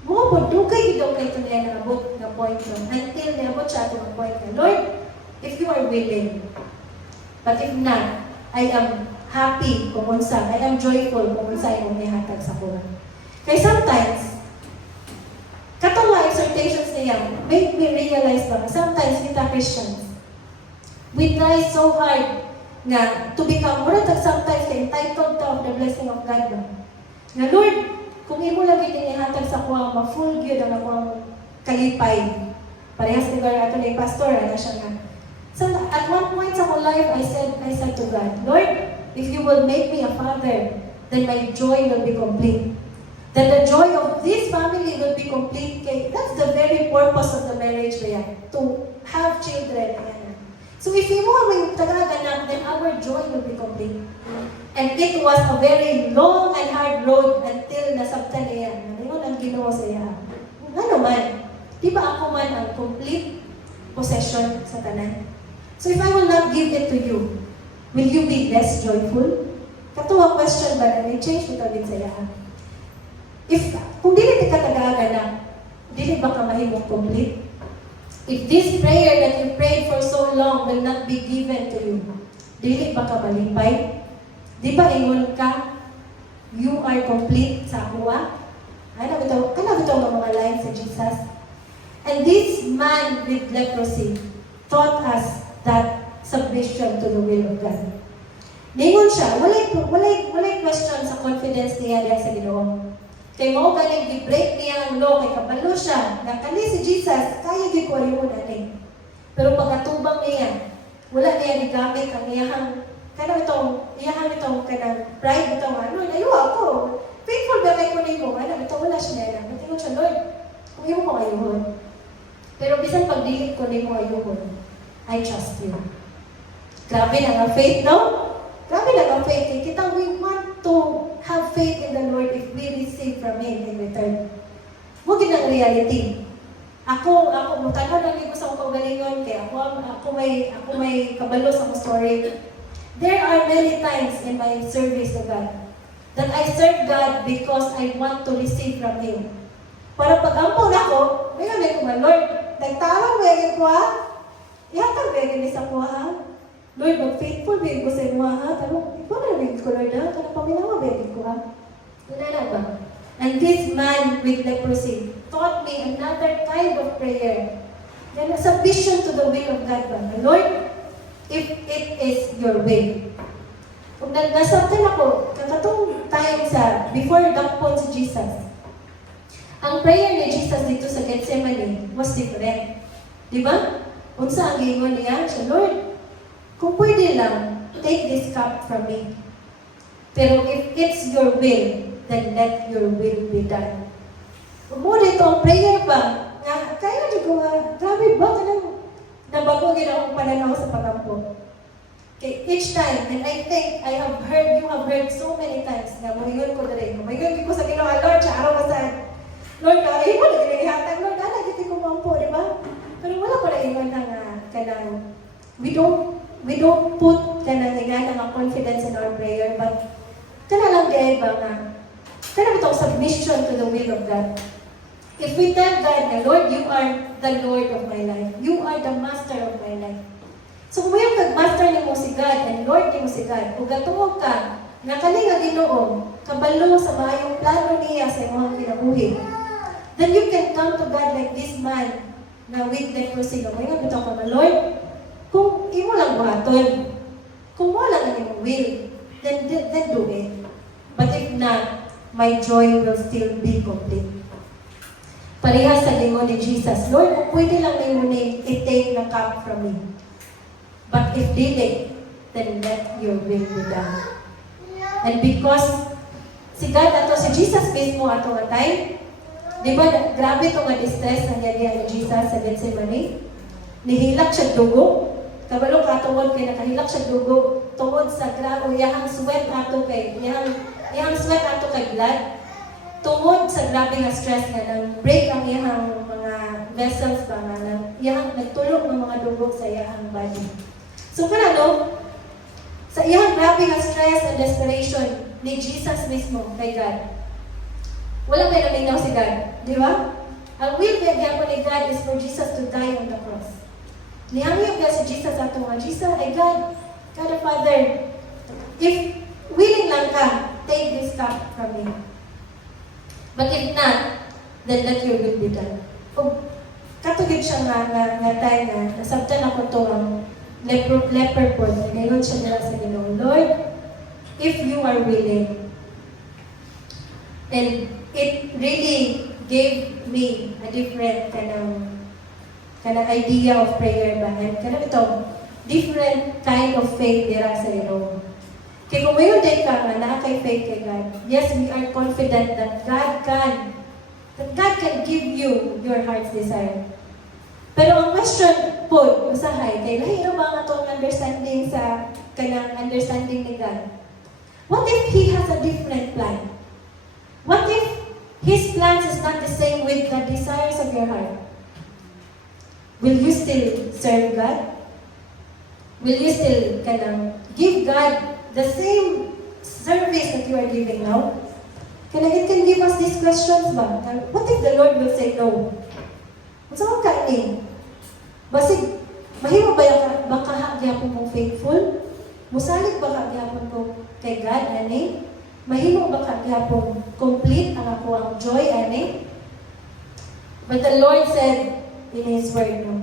Mga po, dugay daw kayo ito niya na book na point yun. Until niabot siya ito ng point niya. Lord, if you are willing, but if not, I am happy kung unsa, I am joyful kung unsa imong nihatag sa kuha. Kaya sometimes, katong mga exhortations niya, make me realize ba, sometimes kita Christians, we try so hard nga to become, mura sometimes entitled to of the blessing of God ba. Nga Lord, kung imo lang gid ihatag sa kuha, ma-full gyud ang akong kalipay. Parehas ni Lord ato ni pastor ana siya nga. So at one point sa my life, I said to God, Lord, if you will make me a father, then my joy will be complete. Then the joy of this family will be complete. Kay that's the very purpose of the marriage kaya, to have children. Ayan. So if you mo tagaganak, then our joy will be complete. And it was a very long and hard road until nasabtan niya. Ano ang Ginoo sa iya? Ano man, di ba ako man ang complete possession sa tanan? So if I will not give it to you, will you be less joyful? Katuwa question ba na change ito din sa iya? If, kung dili ka tagaganak, dili ba ka mahimong complete? If this prayer that you prayed for so long will not be given to you, dili ba ka malipay? Di ba ingon ka, you are complete sa kuha? Ano ito ang mga lines sa Jesus? And this man with leprosy taught us that submission to the will of God. Ningon siya, walay question sa confidence niya sa Ginoo. Kay mo galing gi-break niya ang law, kay kabalo siya, na kani si Jesus, kaya di ko ayun ani. Pero pagkatubang niya, wala niya gigamit ang iyahang iyahang itong kanang pride itong ano, ayo ako. Faithful ba kay kunin mo? Ano, ito wala siya na. Matingon siya, Lord, kung iyo mo ayuhon. Pero bisan pag-dilit ko ni mo ayuhon, I trust you. Grabe na ang faith, no? Grabe na ang faith. Kita, we want to have faith in the Lord if we receive from Him in return. Huwag yun ang reality. Ako, mutanaw lang ko sa akong galingon, kaya ako may kabalo sa akong story. There are many times in my service to God that I serve God because I want to receive from Him. Para pag-ampon ako, may namin ko Lord, nagtarang ba yung ko ha? Ihatag ba yung isa ko ha? Lord, mag-faithful ba yung ko sa inyo ha? Tanong, ikaw na rin ko Lord ha? Tanong paminawa ba yung ko ha? Wala na ba? And this man with leprosy taught me another kind of prayer. Yan, submission to the will of God ba? Lord, if it is your will. Kung nasabtan ako, kakatong time sa before dakpon si Jesus, ang prayer ni Jesus dito sa Gethsemane was different. Di ba? Unsa ang gingon niya? Siya, Lord, kung pwede lang, take this cup from me. Pero if it's your will, then let your will be done. Kung mo dito ang prayer ba, nga, kaya di ko grabe ba ka nang nabago gina akong pananaw sa pagampo. Okay, each time, and I think you have heard so many times na mahingon ko dali. Mahingon ko sa Ginoo, Lord, siya araw ba saan? Lord, ay mo na ginahatag, Lord, giti ko mampo, di ba? Pero wala ko na ingon na kanang, we don't put kanang nga confidence in our prayer, but kana lang di ba nga, kana itong submission to the will of God. If we tell God na, Lord, you are the Lord of my life. You are the master of my life. So kung mayroong kag-master ni mo si God and Lord ni mo si God, kung gatuog ka, nga kani nga Ginoo, kabalo sa maayong plano niya sa imong kinabuhi, then you can come to God like this man na with leprosy. Kung mayroong bitaw ka na, Lord, kung imo lang buhaton, kung mo lang ang imong will, then do it. But if not, my joy will still be complete. Parehas sa lingon ni Jesus, Lord, kung pwede lang na yun i-take the cup from me. But if dili, then let your will be done. And because si God ato, si Jesus mismo ato nga time, di ba, grabe ito nga distress na niya ni Jesus sa Gethsemane. Nihilak siya dugo. Kabalo ka tungod kay nakahilak siya dugo tungod sa grabe iyang sweat ato kay iyang sweat ato kay blood. Tungod sa grabe nga stress nga nang break ang iyang mga vessels ba nga nang iyang nagtulog ng mga dugo sa iyang body. So kaya no, sa iyang grabe nga stress and desperation ni Jesus mismo kay God. Wala may naminaw si God, di ba? Ang will bigyan po ni God is for Jesus to die on the cross. Niyangyo ka si Jesus ato nga, Jesus, ay God the Father, if willing lang ka, take this cup from me. But if not, then let your will be done. Kung katugid siya nga time na nasabtan ako to ang leper po, ngayon siya nila sa Ginoo, Lord, if you are willing, and it really gave me a different kind of idea of prayer ba? And kind of ito, different kind of faith dira sa Ginoo. Kaya kung mayroon din ka nga na kay faith kay God, yes, we are confident that God can give you your heart's desire. Pero ang question po, usahay, kay lahiro ba nga itong understanding sa kanang understanding ni God? What if He has a different plan? What if His plans is not the same with the desires of your heart? Will you still serve God? Will you still give God the same service that you are giving now? It can give us these questions ba? What if the Lord will say no? Saan ka ni? Basig, mahimo ba yung baka gyapon mo faithful? Musalig ba gyapon ko kay God, ani? Mahimo ba gyapon complete ang ako ang joy, ani? But the Lord said in His word, no?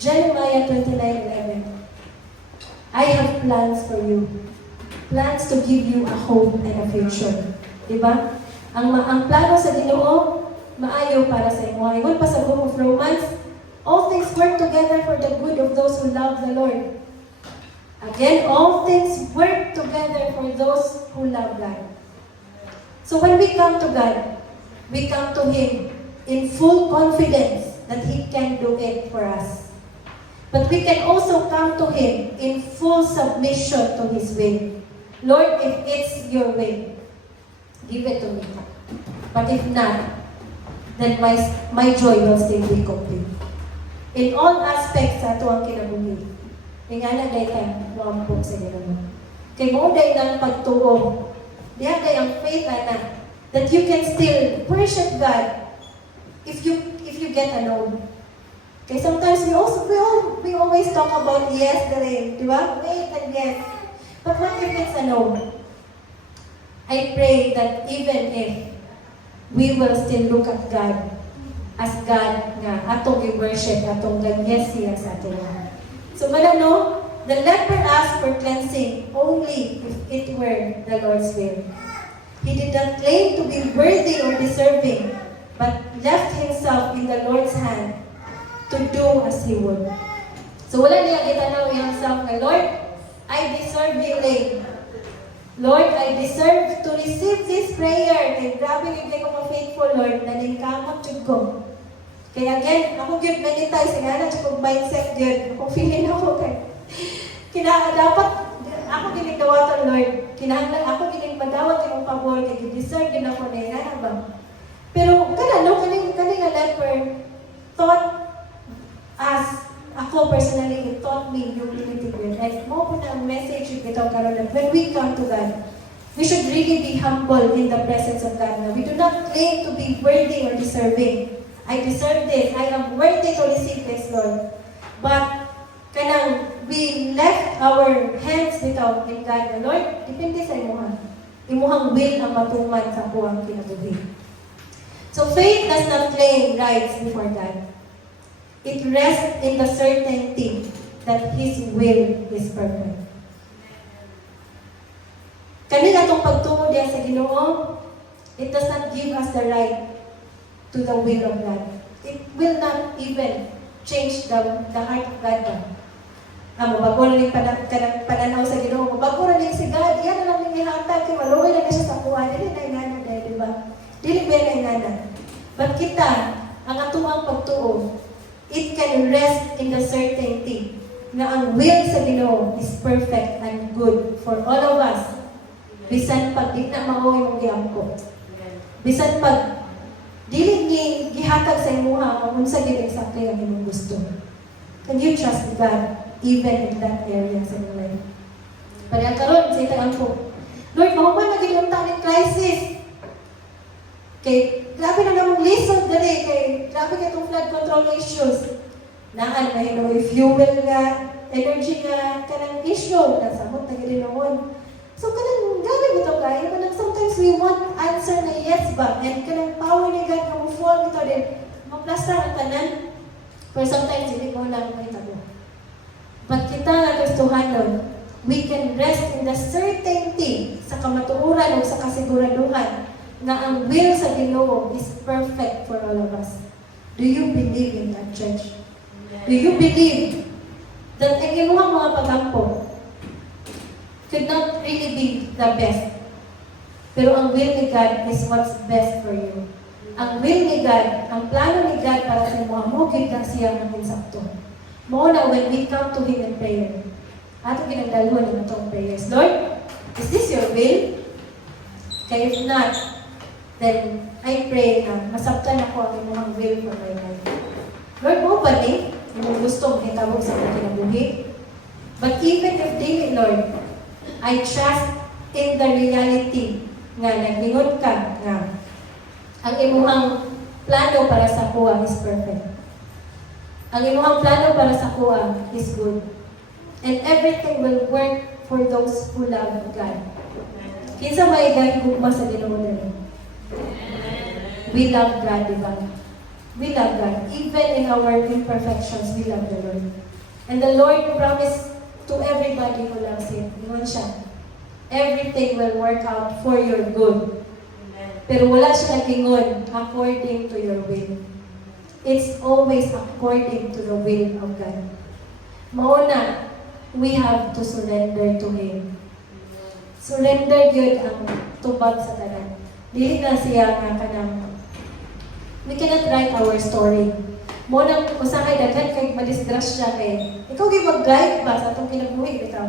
Jeremiah 29:11, I have plans for you. Plans to give you a hope and a future. Diba? Ang plano sa Ginoo, maayo para sa imo. Ingon pa sa book of Romans, all things work together for the good of those who love the Lord. Again, all things work together for those who love God. So when we come to God, we come to Him in full confidence that He can do it for us. But we can also come to Him in full submission to His will. Lord, if it's your will, give it to me. But if not, then my joy will still be complete. In all aspects sa ito ang kinabuhi. Ingana day time, wampong sa Ginoo. Kay mo day ng pagtuo, diha day ang faith na that you can still worship God if you get a no. Okay, sometimes we always talk about yes, di ba? Wait and yes. But what if it's a no? I pray that even if we will still look at God as God nga atong i-worship, atong yes siya sa atin. So, no? The leper asked for cleansing only if it were the Lord's will. He did not claim to be worthy or deserving, but left himself in the Lord's hand to do as He would. So, wala niya itanaw himself na, Lord, I deserve healing. Lord, I deserve to receive this prayer. Kaya grabe yung kayo mga faithful, Lord, na ningkamot yun ko. Kaya again, ako yun meditize, nga na siya kong mindset yun. Kung feeling ako kay dapat, ako ginigdawatan, Lord. Kinahanglan ako ginigmadawat yung pabor, kaya deserve din ako na yan, ba? Pero, kaning nga leper, thought as ako personally, it taught me humility with. And mo po na message yung ito karon that when we come to God, we should really be humble in the presence of God. Now, we do not claim to be worthy or deserving. I deserve this. I am worthy to receive this, Lord. But, we left our hands without in God. The Lord, depende sa imuhan. Imuhang will ang matuman sa buwang kinabuhi. So, faith does not claim rights before God. It rests in the certainty that His will is perfect. natong pagtuo diya sa Ginoo, it does not give us the right to the will of God. It will not even change the heart of God ba? Mabago na rin pananaw sa Ginoo, mabago na rin si God, yan na lang yung ihatag, kaya maluoy na siya sa kuha, dili na ingana dahil, di ba? Dili ba na ingana? But kita, ang atuang pagtuo, it can rest in the certainty na ang will sa Ginoo is perfect and good for all of us. Bisan pag di na mao imong giangko. Bisan pag dili ni gihatag sa imuha kung unsa gid exactly ang imong gusto. Can you trust God even in that area sa imong life? Pero karon sa itang ko, Lord, mahuman na gid unta ni crisis. Kay grabe na namang lisod dali kay grabe kay itong flood control issues. Naan mahino if fuel nga energy nga kanang issue nasamot na gid noon. So kanang grabe bitaw kayo kanang sometimes we want answer na yes ba and kanang power ni God nga mo-fall bitaw din maplastar ang tanan. Pero sometimes hindi mo lang mahitabo. But kita nga Kristohanon, we can rest in the certainty sa kamatuoran o sa kasiguraduhan na ang will sa Ginoo is perfect for all of us. Do you believe in that, church? Do you believe that ang inyong mga pagampo could not really be the best? Pero ang will ni God is what's best for you. Ang will ni God, ang plano ni God para sa mga mugid ng siya ng insakto. Mo na when we come to Him in prayer, ato ginagdaluhan ng itong prayers. Lord, is this your will? Kaya if not, then I pray na masabtan ako ang imong will for my life. Lord, mo ba ni? Imong gusto mahitabo sa mga kinabuhi? But even if daily, Lord, I trust in the reality nga naglingon ka nga ang imong plano para sa kuha is perfect. Ang imong plano para sa kuha is good. And everything will work for those who love God. Kinsa may gugma sa Ginoo nila. We love God, di ba? We love God. Even in our imperfections, we love the Lord. And the Lord promised to everybody who loves Him, ingon siya, everything will work out for your good. Pero wala siya nagingon according to your will. It's always according to the will of God. Mauna, we have to surrender to Him. Surrender yun ang tubag sa tanan. Dili na siya nga kanang we cannot write our story. Mo nang usahay daghan kay madisgrasya kay ikaw gyud mag-guide ba sa atong kinabuhi bitaw.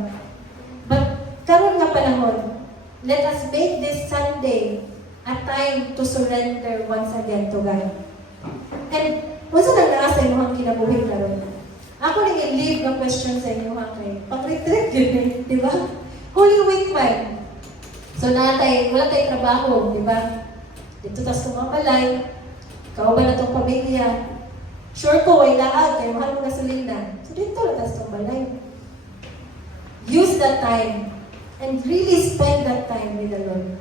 But karon nga panahon, let us make this Sunday a time to surrender once again to God. And unsa nang naa sa imong kinabuhi karon? Ako ning i-leave ng question sa inyo kay pang-retreat yun, di ba? Holy Week man. So natay wala tay trabaho, di ba? Dito tas kumabalay. Ikaw ba na itong pamilya? Sure ko, ay laag, kaya mahal mo gasolina. So dito na tas balay. Use that time and really spend that time with the Lord.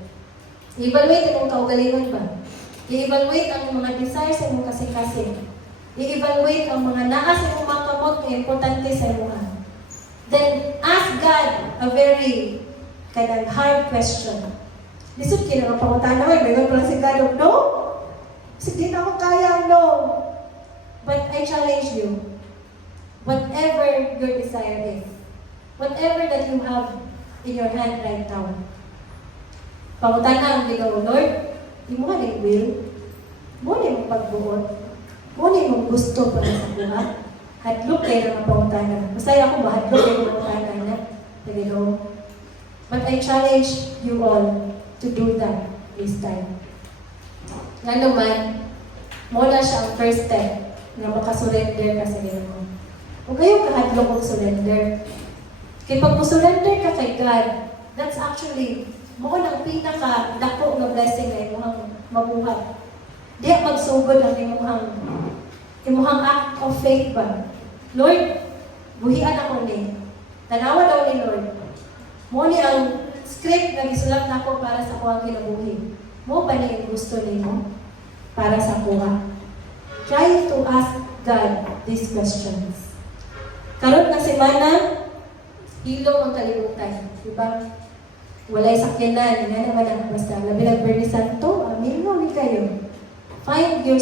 I-evaluate ang kaugalingon ba? I-evaluate ang mga desires sa imong kasing-kasing. I-evaluate ang mga naa sa imong mga kamot na importante sa imong. Then ask God a very hard question. Lisod kina ang pangutana, may pala si God, no? Kasi di na ako kaya, no. But I challenge you, whatever your desire is, whatever that you have in your hand right now, pangutana ang ligaw, Lord, di mo ka will, mo na yung pagbuot, mo na yung gusto para sa buhat, hadlok kayo ng pangutana. Masaya ako ba, hadlok kayo ng pangutana na, Panginoon. But I challenge you all to do that this time. Nga naman, muna siya ang first step na makasurrender ka sa Ginoo. Huwag kayong kahadlok kong surrender. Kaya pag surrender ka kay God, that's actually mo ang pinaka-dako na blessing na imuhang mabuhat. Di magsugod ang imuhang act of faith ba? Lord, buhian ako ni. Tanawa daw ni Lord. Mo ni ang script na gisulat nako para sa kuwang kinabuhi. Mo ba niya yung gusto nimo para sa kuha? Try to ask God these questions. Karon na semana, hilong ang kalibutan. Diba? walay sakyanan, nga naman ang basta labi ng Bernie Santo, amin mo kayo. Find your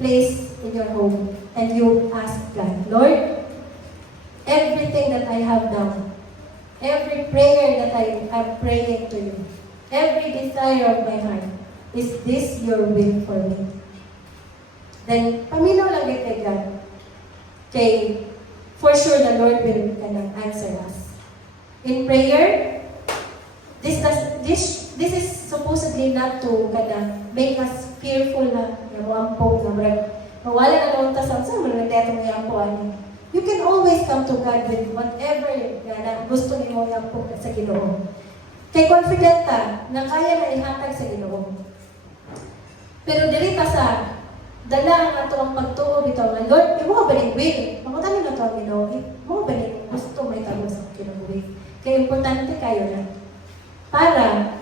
place in your home and you ask God, Lord, everything that I have now, every prayer that I am praying to you, every desire of my heart, is this your will for me? Then, paminaw lang yun kay God. Okay, for sure the Lord will answer us. In prayer, this is supposedly not to make us fearful na ampo na mawala na naman ta sa mo na dito mo ampo ani. You can always come to God with whatever na gusto nimo ampo sa Ginoo. Kay confident ta na kaya na ihatag sa Ginoo. Pero dili ta sa dala ang ato ang pagtuo bitaw nga Lord, imo ba ning will? Makutani na to ang Ginoo. Mo ba ning gusto may tabo sa Ginoo? Kaya importante kayo na para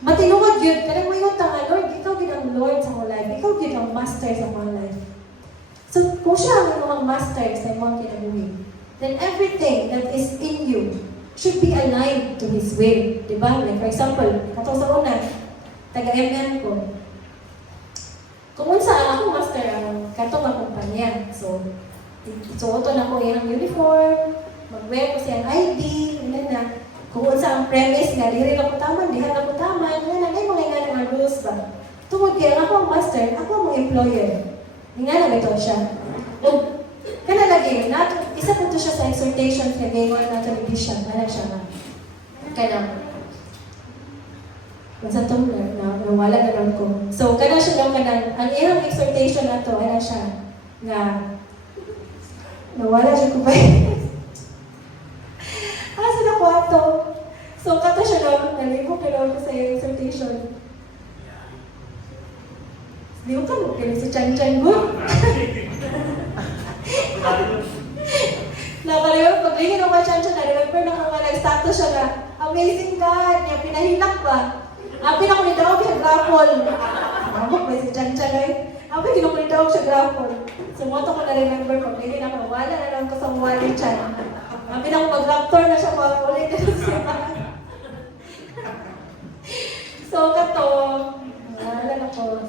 matinuod yun, kaya mo yun nga, Lord, ikaw yun ang Lord sa mong life, ikaw yun ang master sa mong life. So, kung siya ang imong master sa mong kinabuhi, then everything that is in you should be aligned to His will. Diba? Like, for example, katong sa una, taga-MN ko, kung unsa ang akong master ang katong ang kumpanya, so, isuoto na ko iyang uniform, mag-wear ko siyang ID, ilan na, kung unsa ang premise nga, diri na ko taman, dihan na ko taman, nga ay mga nga nga rules ba? Tungod kaya ako ang master, ako ang employer. Nga na ito siya. O, kana lagi, isa po siya sa exhortation sa Gamer na television, wala siya nga. Kana, sa itong nawala na lang ko. So, kana siya lang kanan, ang iyang exhortation na ito, wala siya, nga, nawala siya ko ba? Asa na ko ato? So, kata siya lang, nalibok na lang ko sa iyong exhortation. Di ko ka mo, kaya si Chan Chan mo. Nakalibok, paglingin ako kay Chan Chan, na-remember na kung nag-status siya na, amazing God, niya pinahilak ba? Apin ako ni Daog siya grapple. Mabok ba si Chan Chan ay? Apin kinuko ni Daog siya grapple. So, moto ko na-remember, paglingin ako, wala na lang ko sa wali Chan. Apin ako mag-raptor na siya, ulit na siya. So, kato, wala na ko.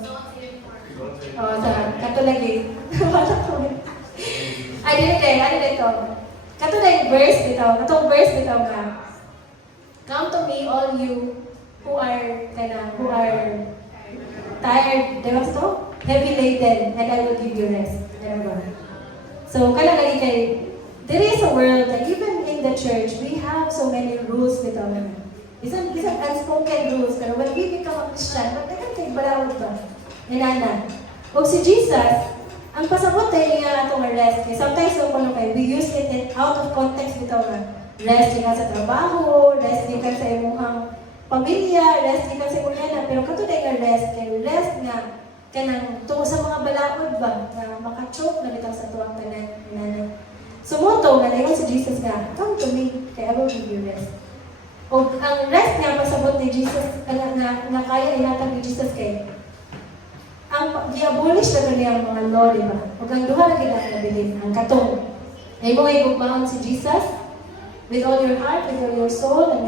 Sa kato lagi. Wala ko. Ay, dito. Kato na yung verse dito. Katong verse dito nga. Come to me, all you who are tired, diba ito? Heavy laden, and I will give you rest. Diba? So, kala lagi kay, there is a world that even in the church, we have so many rules dito. Isang unspoken rules, pero when we become a Christian, magdagan kayo balawad ba? Inana. O si Jesus, ang pasabot tayo niya itong rest. Sometimes we use it out of context dito nga. Rest din ka sa trabaho, rest din ka sa imong pamilya, rest din ka sa imong pero kato na nga rest nga kanang tungo sa mga balakod ba, na makachoke na bitaw sa tuwang tanan. Sumoto nga na si Jesus nga, come to me, kaya I will give you rest. O ang rest nga pasabot ni Jesus, na kaya ihatag ni Jesus kay, ang i-abolish na niya ang mga law, di ba? O ang duha na ginagabilin, ang katong, ay mo ay bugmaon si Jesus, with all your heart, with all your soul, and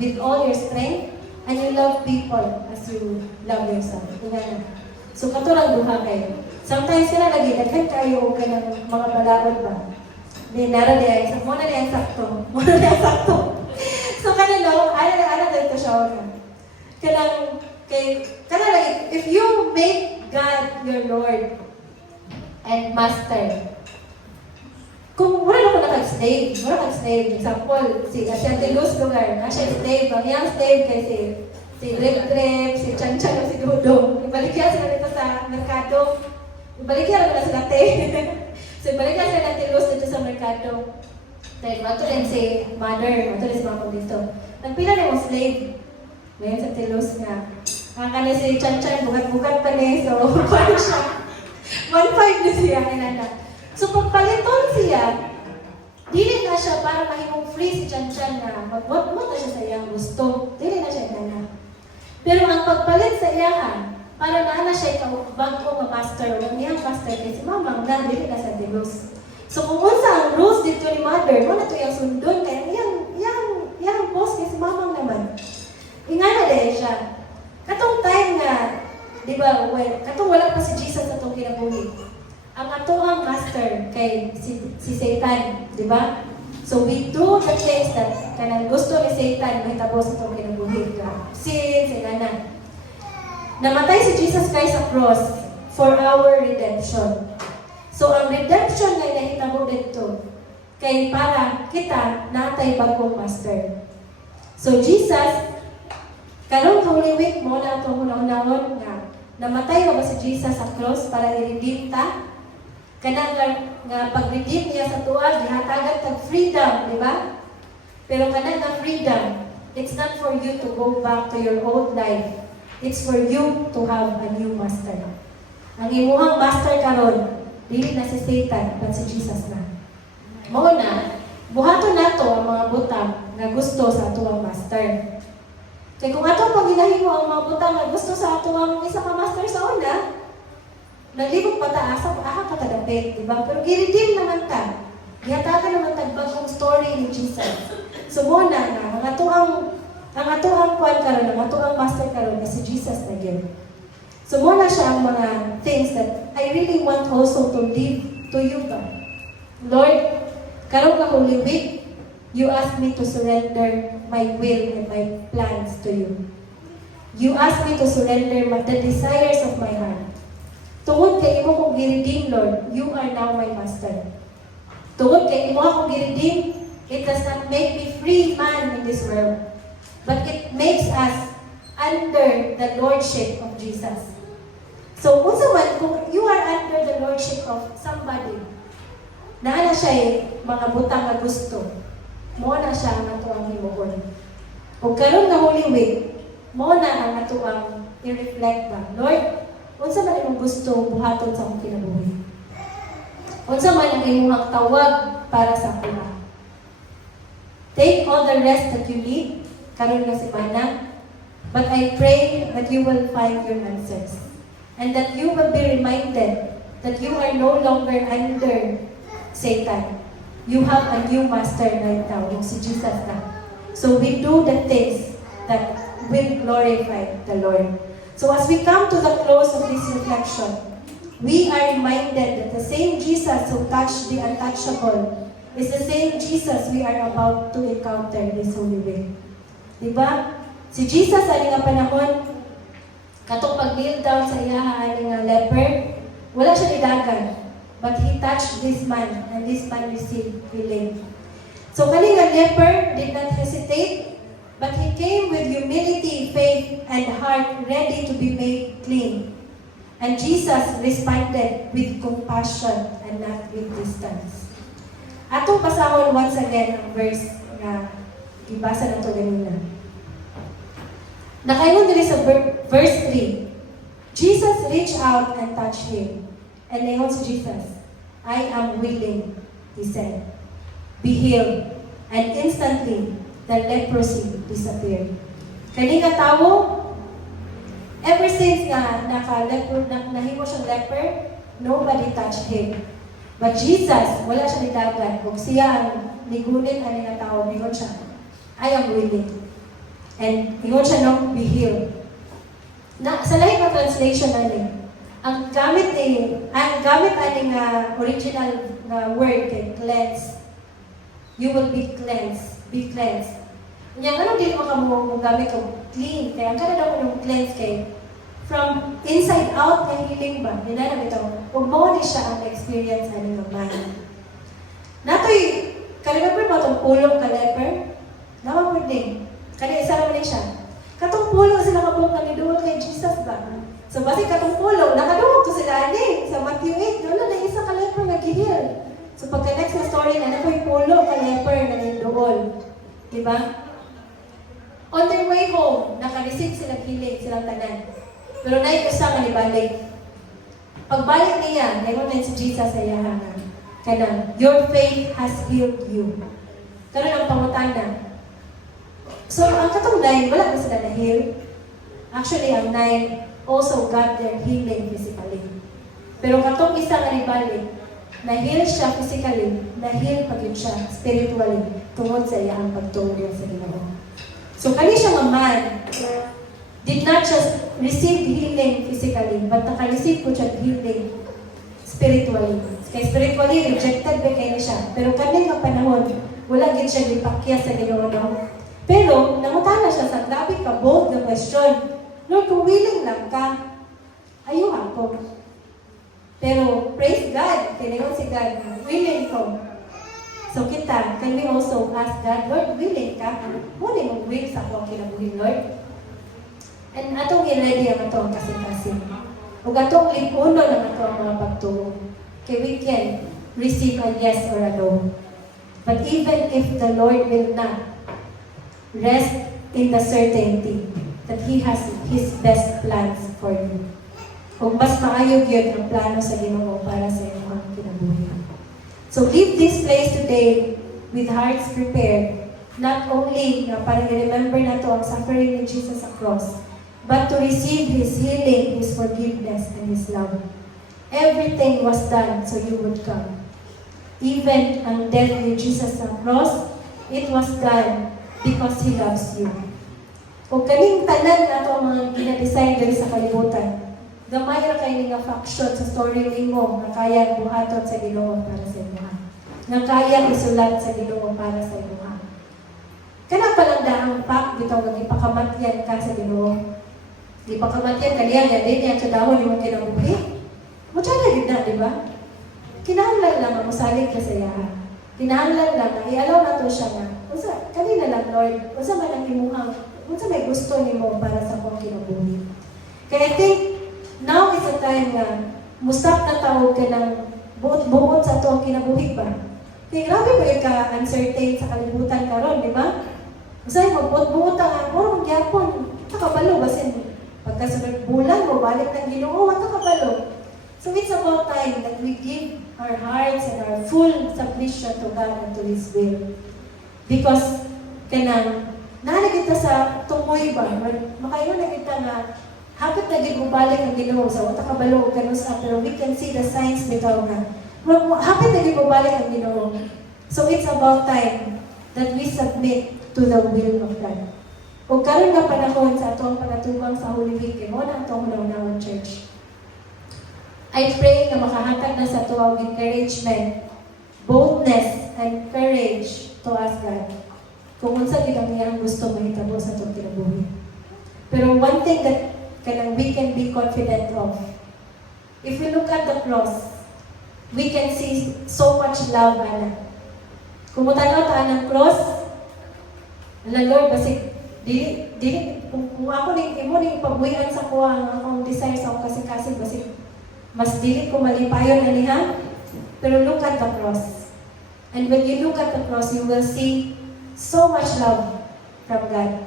with all your strength, and you love people as you love yourself. Tingnan. So, kato lang duha kayo. Sometimes sila lagi, daghan kayo ka ng mga balaod ba? Di, nara di ay, muna di ang sakto. So, kanilo, ano dito siya ako. Kanang lagi, if you make God your Lord and Master, kung wala na ko nakag-slave, example, si Ate Luz lugar, siya slave, ang iyang slave kay si Rip, si Chan Chan, si Dudong. Ibalikya sila dito sa merkado. Ibalikya na sila te. So ibalikya sila Ate Luz dito sa merkado. Then, mato rin si Mother, mato rin si Mama dito. Nagpila na yung slave. Ngayon sa Ate Luz nga. Ang kanya si Chan Chan, bukat-bukat pa niya. So, paano siya? 1.5 na siya, inana. So, pagpaliton siya, dili na siya para mahimong free si Chan Chan na mag-what na siya sa iyang gusto. Dili na siya inana. Pero ang pagpalit sa iyahan, para na siya ikaw-bangko nga master, o iyang master kay si Mamang na, dili na sa delos. So, kung unsa ang rules dito ni Mother, mo na ito yung sundon, kaya iyang boss kay si Mamang naman. siya. Katong time nga, di ba, katong wala pa si Jesus sa itong kinabuhi. Ang atoang master kay si Satan, di ba? So we do the things that kanang gusto ni Satan mahitabo sa itong kinabuhi. Sin, sinana. Namatay si Jesus Christ sa cross for our redemption. So ang redemption na nahitabo dito kay para kita natay bagong master. So Jesus, karong Holy Week mo na itong unahon nga namatay ba si Jesus sa cross para i-redeem ta? Kanang nga pag-redeem niya sa tuwa, gihatagan tag freedom, di ba? Pero kanang nga freedom, it's not for you to go back to your old life. It's for you to have a new master. Ang imuhang master karon, dili na si Satan, but si Jesus na. Mao na, buhaton nato ang mga butang nga gusto sa atuang master. Kaya kung atong paghinahimo ang mga butang nga gusto sa atuang isa ka master sa una, naglibog pa ta asa pa tadapit, di ba? Pero giredeem naman ta. Gihatagan naman tag bagong story ni Jesus. So mo na nga ang atuang kwan karon, ang atuang master karon kasi Jesus na gyud. So mo na siya ang mga things that I really want also to leave to you ba. Lord, karon nga Holy Week, you ask me to surrender my will and my plans to you. You ask me to surrender the desires of my heart. Tungod kay imo kong giredeem, Lord, you are now my master. Tungod kay imo akong giredeem, it does not make me free man in this world, but it makes us under the lordship of Jesus. So, unsa man, kung you are under the lordship of somebody, naana siya mga butang nga gusto, mo na siya ang atuang himuon. O karon nga Holy Week, mo na ang atuang i-reflect ba, Lord, unsa man imong gusto buhaton sa akong kinabuhi? Unsa man ang imong tawag para sa akong? Take all the rest that you need karon nga semana, but I pray that you will find your answers and that you will be reminded that you are no longer under Satan. You have a new master right now, yung si Jesus na. So we do the things that will glorify the Lord. So as we come to the close of this reflection, we are reminded that the same Jesus who touched the untouchable is the same Jesus we are about to encounter this Holy Week. Diba? Si Jesus, ani nga panahon, katong pag-kneel down sa iyaha, ani nga leper, wala siya nidagan, but he touched this man, and this man received healing. So kani nga leper did not hesitate, but he came with humility, faith, and heart ready to be made clean. And Jesus responded with compassion and not with distance. Atong basahon once again ang verse na ibasa na ito ganina. Nakaingon dili sa verse 3. Jesus reached out and touched him. And ingon si Jesus, I am willing, he said. Be healed. And instantly, the leprosy disappeared. Kani nga tawo, ever since na nahimo siyang leper, nobody touched him. But Jesus, wala siya nidagan. Kung siya ang nigunin ani nga tawo, ingon siya, I am willing. And ingon siya no, be healed. Sa lahi ka translation ani, ang gamit ani nga original na word kay cleanse. You will be cleansed. Be cleansed. Nya ngano dili mo kamo gamit og clean kaya ang kada daw yung cleanse kay from inside out na healing ba. Dina na bitaw. Ug mao ni siya ang experience ani nga man. Natoy kaliber ba tong pulong ka leper? Nawa pud din. Kani isa ra man siya. Katong pulong sila kabuk na niduot kay Jesus ba? So basi katong pulong nakaduot to sila ani sa Matthew 8 doon na isa ka leper nga gihil. So pagka next na story na nakoy pulo ka leper na nindool. Diba? On their way home, naka-receive silang healing, silang tanan. Pero na isa nga nibalik. Pagbalik niya, naingon na si Jesus sa iyaha nga, kanang, your faith has healed you. Karon ang pangutana. So, ang katong 9, wala na sila na-heal. Actually, ang 9 also got their healing physically. Pero katong isa nga nibalik, na-heal siya physically, na-heal pag yun siya spiritually tungod sa iyang pagtuon sa Ginoo. So, kani siya nga man, not just received healing physically, but naka-receive ko siya healing spiritually. Kaya spiritually, rejected ba kayo siya. Pero kami nga panahon, wala gid siya gipakya sa Ginoo. No? Pero, namutana siya sa grabe ka, bold na question. Lord, kung willing lang ka, ayuhan ko. Pero, praise God, kinayon si God, willing ko. So kita, can we also ask God, Lord, willing ka? Muna mong will sa akong kinabuhin, Lord. And atong i-ready ang atong kasing-kasing. Ug atong lipuno ng atong mga pagtuo. Okay, we can receive a yes or a no. But even if the Lord will not rest in the certainty that He has His best plans for you. Kung mas maayog yun ang plano sa Ginoo para sa iyong kinabuhi. So leave this place today with hearts prepared, not only na para i-remember na to ang suffering ni Jesus sa cross, but to receive His healing, His forgiveness, and His love. Everything was done so you would come. Even ang death ni Jesus sa cross, it was done because He loves you. Kung kaning tanan na ito ang mga gina-design dali sa kalibutan, gamay ra kayo nga faction sa story nimo nga kaya buhaton sa Ginoo para sa inyo. Nga kaya isulat sa Ginoo para sa inyo. Kana pa lang daang fact bitaw nga ipakamatyan ka sa Ginoo. Ipakamatyan kaniya nga din yan sa dahon ni mo kinabuhi. Mutya na gid na, di ba? Kinahanglan lang ang masalig ka sa iyaha. Kinahanglan lang na i-allow na to siya nga. Unsa kanina lang Lord, unsa man ang imuhang, unsa may gusto nimo para sa akong kinabuhi. Kaya I think now is the time nga mustap na tawag ka ng buot-buot sa ito ang kinabuhi ba? Kaya grabe ba yung ka-uncertain sa kalibutan karon, di ba? Masaya mo, buot-buot ang puro magyapon, nakabalo basin. Pagkasunod bulan mo, balik ng Ginoo, nakabalo. So it's about time that we give our hearts and our full submission to God and to His will. Because kanang nana kita sa tumoy ba, makayo na kita nga hapit na gid mo balik ang Ginoo sa uta kabalo og kanus pero we can see the signs bitaw nga hapit na gid mo balik ang Ginoo. So it's about time that we submit to the will of God. O karon nga panahon sa atong panatubang sa Holy Week mo na atong hunahunahon church. I pray na makahatag na sa ato ang encouragement, boldness, and courage to ask God kung unsa gid ang iyang gusto mahitabo sa atong kinabuhi. Pero one thing that we can be confident of, if we look at the cross, we can see so much love, Ana. Kung mutanaw ta ang cross, ala Lord, basig kung ako ning imo ning pabuyan sa kuha ang akong desire sa akong kasing-kasing basig mas dili ko malipayon aniha. Pero look at the cross. And when you look at the cross, you will see so much love from God.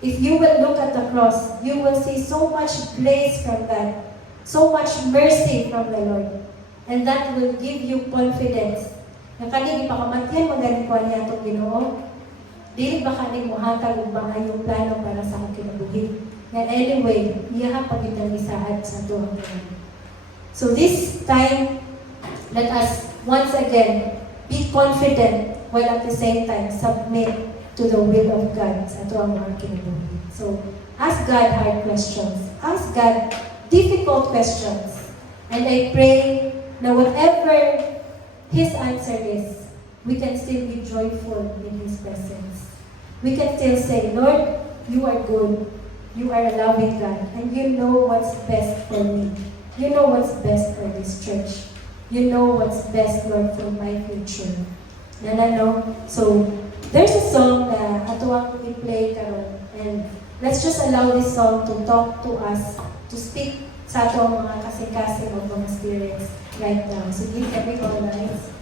If you will look at the cross, you will see so much grace from God, so much mercy from the Lord. And that will give you confidence. Na kaning ipakamatyan magaling ko niya itong Ginoo, dili ba kaning muhatag og maayong plano para sa akong kinabuhi. Nga anyway, iya pa gid ang isaad sa ato ang kinabuhi. So this time, let us once again be confident while at the same time submit to the will of God sa ato ang mga kinabuhi. So ask God hard questions. Ask God difficult questions. And I pray na whatever His answer is, we can still be joyful in His presence. We can still say, Lord, you are good. You are a loving God. And you know what's best for me. You know what's best for this church. You know what's best, Lord, for my future. No? So, there's a song na ato ang i-play karon, and let's just allow this song to talk to us, to speak sa ato mga kasing-kasing of mga spirits right now. So, give every all eyes.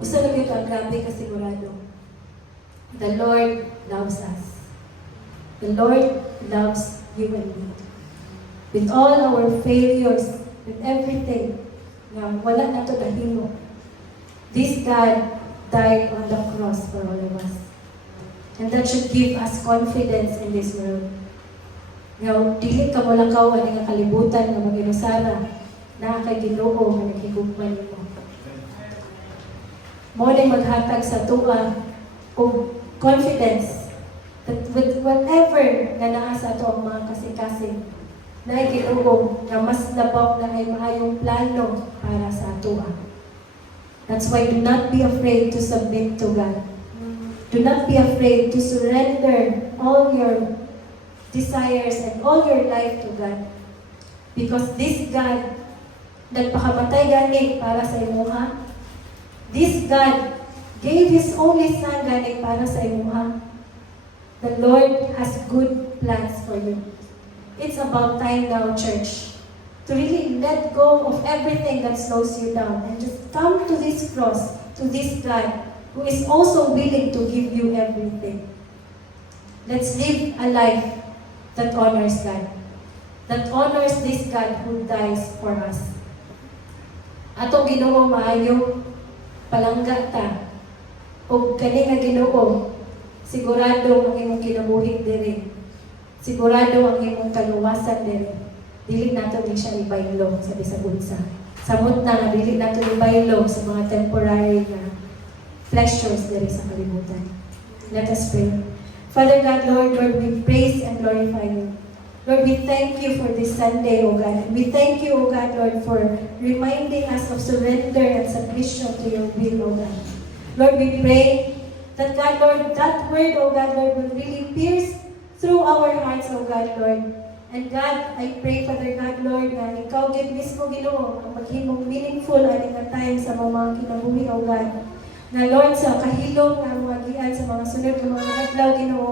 Usa lang yung grabe kasigurado. The Lord loves us. The Lord loves you and me. With all our failures, with everything, na wala na to nahimo. This God died on the cross for all of us. And that should give us confidence in this world. Now, dili ka mo lang kao nga kalibutan nga mag-inusara na kay Ginoo nga naghigugman nimo. Mo din maghatag sa tuwa o confidence that with whatever nga naa sa ato ang mga kasing-kasing na Ginoo nga mas labaw na ay maayong plano para sa ato. That's why do not be afraid to submit to God. Do not be afraid to surrender all your desires and all your life to God. Because this God nagpakamatay gani para sa imuha. This God gave His only Son gani para sa imuha. The Lord has good plans for you. It's about time now, church, to really let go of everything that slows you down and just come to this cross, to this God who is also willing to give you everything. Let's live a life that honors God, that honors this God who dies for us. Atong Ginoo maayo palangga ta o kani nga Ginoo sigurado ang imong kinabuhi diri. Sigurado ang imong kaluwasan diri. Dili nato din siya ibaylo sa bisag unsa. Samot na nga dili nato ibaylo sa mga temporary nga pleasures diri sa kalibutan. Let us pray. Father God, Lord, we praise and glorify you. Lord, we thank you for this Sunday, O God. We thank you, O God, Lord, for reminding us of surrender and submission to your will, O God. Lord, we pray that, God, Lord, that word, O God, Lord, will really pierce through our hearts, O God, Lord. And God, I pray, Father God, Lord, na ikaw gid mismo Ginoo ang maghimong meaningful aning nga time sa mga kinabuhi, O God. Na Lord, sa kahilom nga mga gian sa mga sunod ng mga adlaw, Ginoo,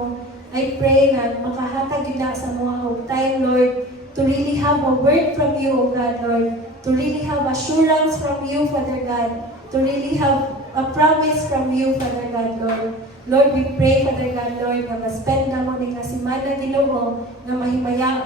I pray nga makahatag yun na sa mga time, Lord, to really have a word from you, O God, Lord. To really have assurance from you, Father God. To really have a promise from you, Father God, Lord. Lord, we pray, Father God, Lord, na ma-spend na mo ni nga simana, Ginoo, na mahimaya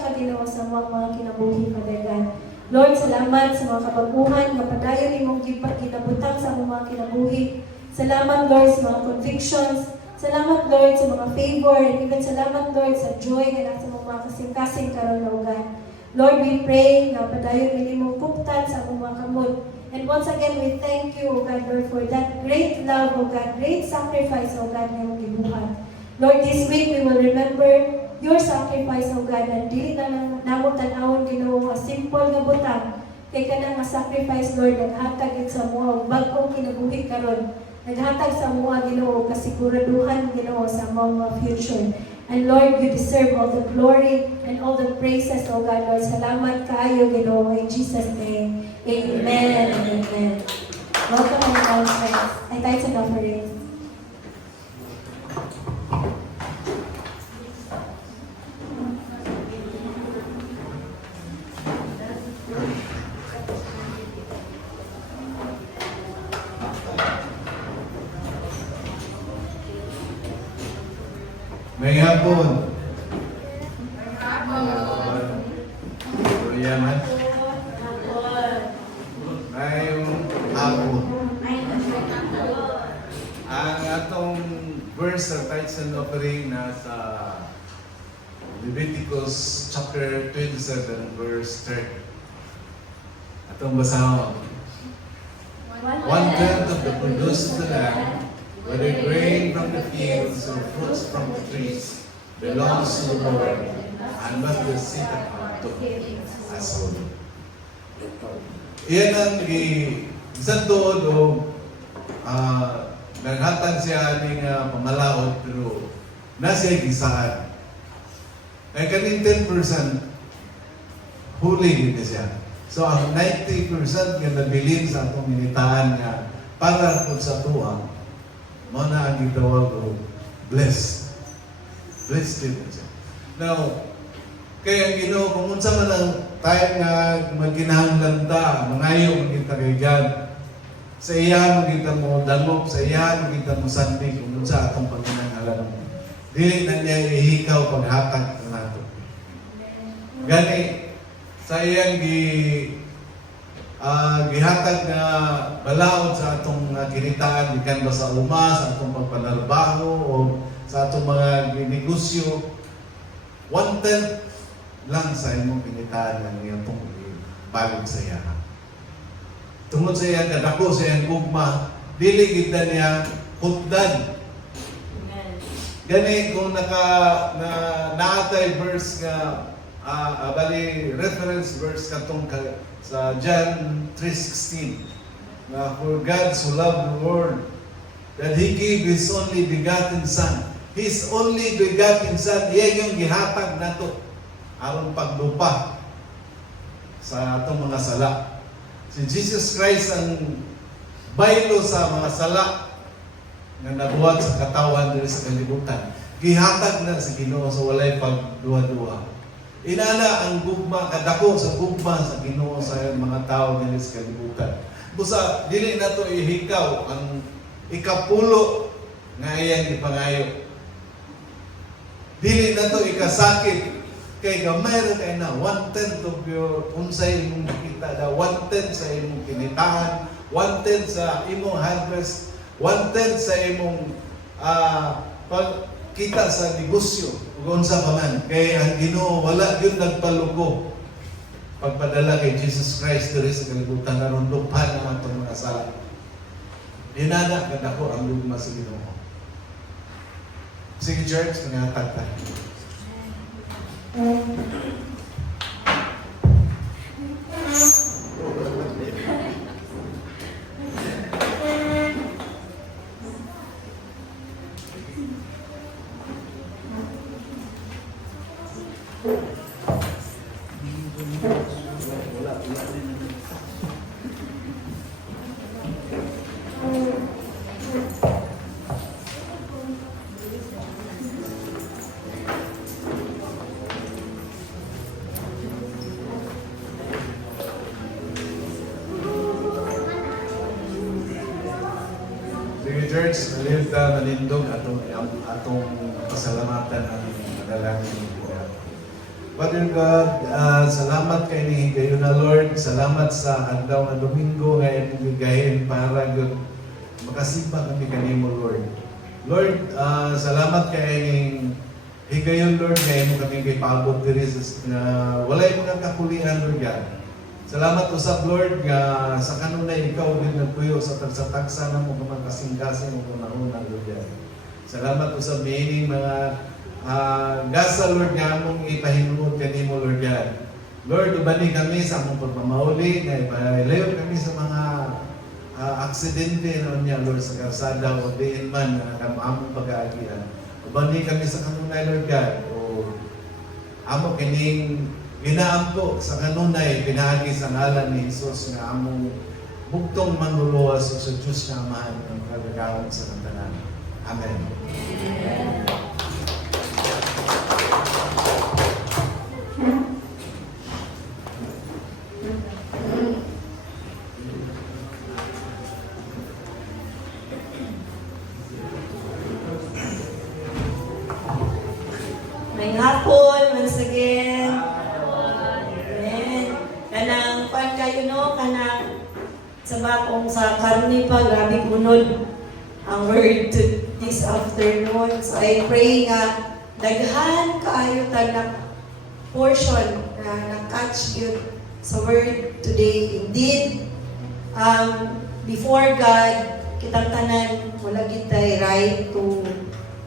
ka, Ginoo, sa mga kinabuhi, Father God. Lord, salamat sa mga kabaguhan, na padayon imong ginabutang sa mga kinabuhi. Salamat, Lord, sa mga convictions. Salamat, Lord, sa mga favor. And even salamat, Lord, sa joy na nasa mga kasing-kasing karon na ugan. Lord, we pray na padayon imong kuptan sa mga kamot. And once again, we thank you, O God, Lord, for that great love, O God, great sacrifice, O God, na iyong gibuhat. Lord, this week we will remember your sacrifice, O God, and dili na namo tan-awon Ginoo, a simple nga butang. Kay kana nga sacrifice, Lord, naghatag it sa mga bag-ong kinabuhi karon. Naghatag sa mga Ginoo, kasiguraduhan Ginoo sa mga future. And Lord, you deserve all the glory and all the praises, O God, Lord. Salamat kaayo, Ginoo, in Jesus' name. Amen and amen. Welcome our conference. I tithe and offerings. May hapon. Yaman. Ngayong hapon. Ang atong verse sa tithes and offering nasa Leviticus chapter 27 verse 30. Atong basahon. 1/10 of the produce of the land, whether grain from the fields or fruits from the trees, belongs to the Lord, and must be set apart to as holy. Iyan ang isang doon o naghatag siya ng pamalaot, pero nasa gisaan. Ay kaning 10% huli dito siya. So ang 90% nga nabilin sa atong minitaan nga para po sa tuwa, mo na ang itawag o blessed. Blessed din siya. Now, kaya ang Ginoo, kung unsa man ang time nga magkinahanglan ta, mangayo kita kay God, Sa iya magita mo dalop, sa iya magita mo sandig kung sa atong pagkinahanglan. Dili na niya ihikaw paghatag nato. Gani sa iyang gihatag na balaod sa atong kinitaan gikan ba sa uma, sa atong pagpanarbaho o sa atong mga negosyo, 1/10 lang sa imong kinitaan ng iyong balog sa iya. Tungod sa iyang kadako, sa iyang gugma, dili gid na niya hutdan. Gani kung naatay verse nga bali reference verse katong sa John 3:16 na for God so loved the world that He gave His only begotten Son. His only begotten Son, iya yung gihatag nato aron paglupa sa atong mga sala. Si Jesus Christ ang baylo sa mga sala nga nabuhat sa katawan diri sa kalibutan. Gihatag na sa Ginoo sa walay pagduha-duha. Inana ang gugma, kadako sa gugma sa Ginoo sa mga tao diri sa kalibutan. Busa dili nato ihikaw ang ikapulo nga iyang ipangayo. Dili nato ikasakit kay gamay ra kay na 1/10 of your unsay imong nakita da 1/10 sa imong kinitaan, 1/10 sa imong harvest, 1/10 sa imong pagkita sa negosyo ug unsa pa man. Kay ang Ginoo wala gyud nagpalugo pagpadala kay Jesus Christ diri sa kalibutan aron lupahan ang atong mga sala. Dinana kadako ang lugma sa Ginoo. Sige church, nangatag ta. Sige church, nalilita manindog atong pasalamatan ang madalangin. Father God, salamat kay ni kayo na Lord. Salamat sa adlaw nga Domingo nga ibigahin para gud makasipa kami kanimo Lord. Lord, salamat kay ning higayon Lord nga imo kami kay paabot diri sa walay mga kakulian Lord God. Salamat usab Lord nga sa kanunay ikaw din nagpuyo sa tagsa-tagsa na mo kamang kasing-kasing mo una-una Lord God. Salamat usab niining mga gasa Lord nga among ipahinuod kanimo Lord God. Lord, ubani kami sa among pagmamauli nga ipalayo kami sa mga aksidente na niya Lord sa kalsada o diin man na among pag-aagian. Ubani kami sa kanunay Lord God o amo kining ginaampo sa kanunay pinaagi sa ngalan ni Jesus nga among bugtong manluluwas sa Diyos na Amahan ng kagagawon sa kantanan. Amen. May hapon, once again. Amen. Kanang pan kayo no, kanang sa bakong sa karni pa, grabe kunod ang word to this afternoon. So I pray nga daghan kaayo tanang portion na na-catch yun sa word today. Indeed, before God, kitang tanan, wala kitay right to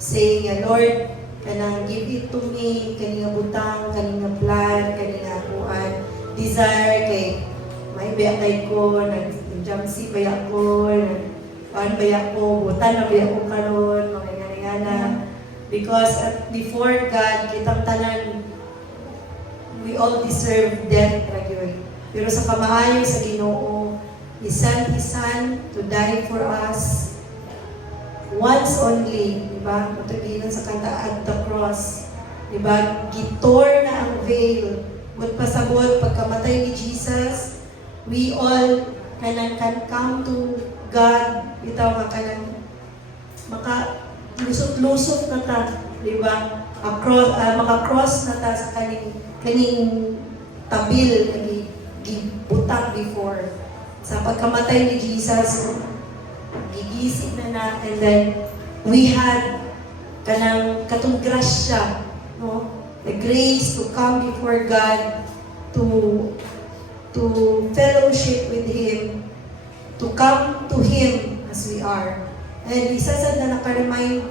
say nga, Lord, kanang give it to me, kaninga butang, kaninga plan, kaninga kuan, desire kay may bayakay ko, nag-jamsi bayak ko, nag-kuan bayak ko, butan na bayak ko karon, mga nga-nga. Because before God, kitang tanan, we all deserve death, ragyoy. Pero sa kamaayo sa Ginoo, He sent His Son to die for us once only, di ba? Matugilan sa kanta at the cross. Di ba? Gitor na ang veil. But pasabot, pagkamatay ni Jesus, we all can come to God, bitaw nga kanang maka lusot-lusot na ta, di ba? Maka-cross na ta sa kaning tabil na gibutang before. Sa pagkamatay ni Jesus, gigising na, and then we had kanang katong grasya, no? The grace to come before God, to fellowship with Him, to come to Him as we are. And isa sa na nakaremind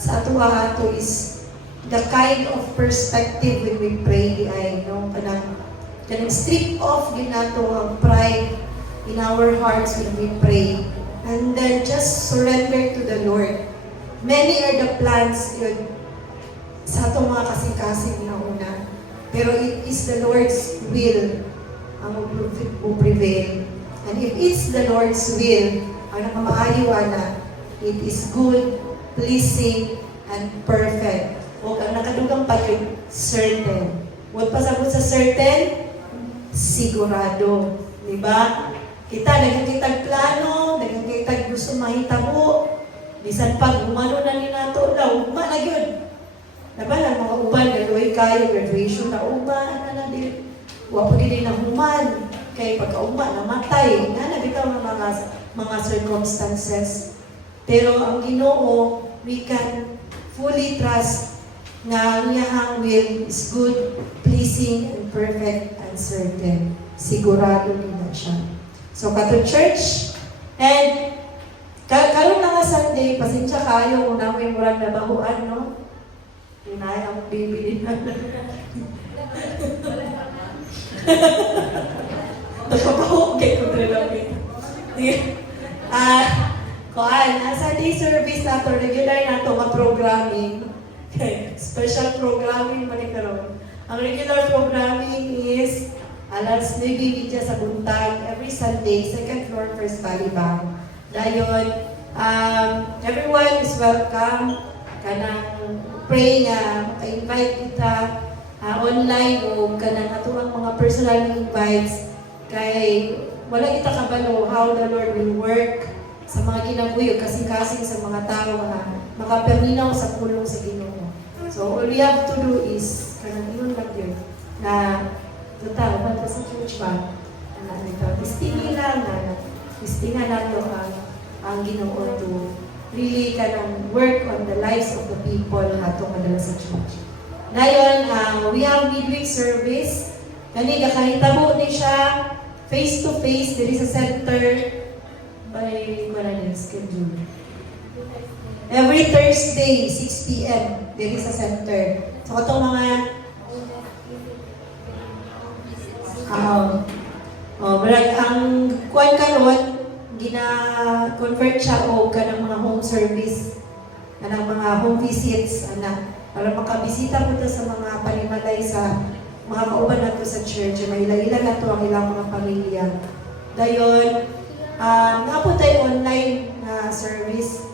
sa ato is the kind of perspective when we pray ay no kanang strip off ginato ang pride in our hearts when we pray, and then just surrender to the Lord. Many are the plans yun sa atong mga kasing-kasing na una, pero it is the Lord's will ang mo prevail. And if it's the Lord's will, ang nakamaayo na, it is good, pleasing, and perfect. O ang nakadugang pa yun, certain. Huwag pasabot sa certain, sigurado. Diba? Kita, nagkakitag plano, nagkakitag gusto mahitabo, bisan pag umano na ni nato, ugma na yun. Diba, ang mga uban, graduation na uban, wapo din na human, kay pagkauma, namatay, nga nabitaw ng mga circumstances. Pero ang Ginoo, we can fully trust na ang iyahang will is good, pleasing, and perfect, and certain. Sigurado nila siya. So, kato church, and karon na nga Sunday, pasensya kayo kung namin murang nabahuan, no? Inay ang bibili na. Nagpapahook kay ko talaga. Sunday service na to, regular na to, programming. Okay, special programming man karon. Ang regular programming is alas 9 gidya sa buntag, every Sunday, second floor, First Valley Bank. Dayon, everyone is welcome. Kanang pray nga, maka-invite kita online o kanang atuang mga personal invites kay wala kita kabalo how the Lord will work sa mga ginaguyog kasing-kasing sa mga tao nga makapaminaw sa pulong sa Ginoo. So all we have to do is kanang ingon lang yun na total ba sa church ba na ito istingi lang na istinga lang ang Ginoo to really kanang work on the lives of the people atong madala sa church. Ngayon, we have midweek service. Kani gakahitabo ni siya face-to-face diri sa center by schedule. Every Thursday, 6 p.m. diri sa center. So, itong mga ang kuwan karon gina-convert siya o kanang mga home service, kanang mga home visits, para makabisita po ito sa mga palimalay sa mga kauban nato sa church, maila-ila na ito ang ilang mga pamilya. Dayon, napo tayo online na service.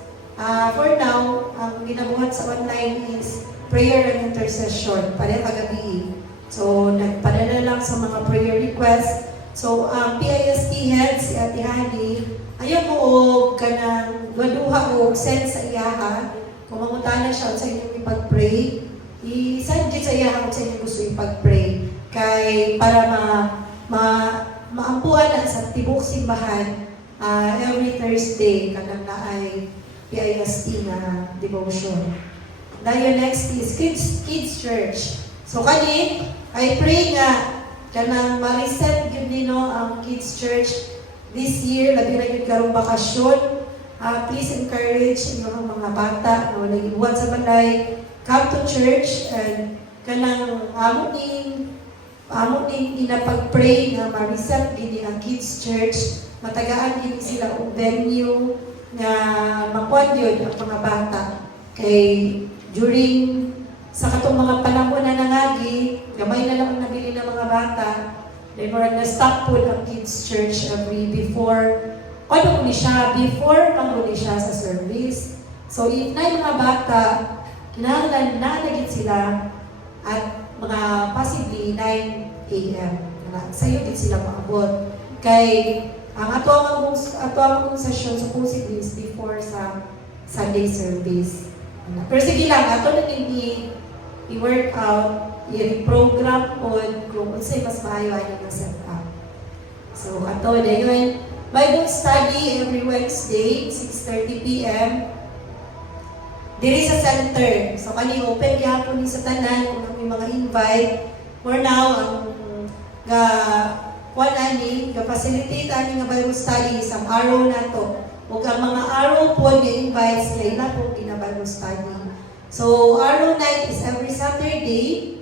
For now, ang ginabuhat sa online is prayer and intercession, pareha kagabi. So, nagpadala lang sa mga prayer requests. So, PIST head, si Ate Hani, ayaw mo o kanang waduha o send sa iyaha. Kung mangutana siya sa inyong ipag-pray, i-send sa iyaha kung sa inyong gusto ipag-pray. Kay para maampuan na sa tibok simbahan, every Thursday, kanang na ay PIST na devotion. Dahil next is Kids Church. So kani, I pray nga kanang ma-reset yun nino ang Kids Church this year, labi na yun karong bakasyon. Please encourage yung mga bata no, nag-iwan sa balay, come to church, and kanang amo ning inapag-pray nga ma-reset gini ang Kids Church, matagaan gini sila og venue nga makuan yun ang mga bata. Kay during sa katong mga panahon na nangagi, gamay na lang ang nabili ng mga bata, then murag na-stop po ang Kids Church before pang siya sa service. So, if na yung mga bata, kinahanglan nalagit sila at mga possibly 9 a.m. Sa'yo din sila maabot. Kay ang ato ang session supposedly is before sa Sunday service. Pero sige lang, ato na din i-work out, i-program po kung unsay mas maayo ay na set up. So ato na yun. Bible study every Wednesday, 6:30 p.m. Diri sa center. So kani open gyapon ni sa tanan kung may mga invite. For now, ang facilitate ani nga Bible study sa araw na to. Ug ang mga araw po nga invites nga ila po gina Bible study. So araw night is every Saturday,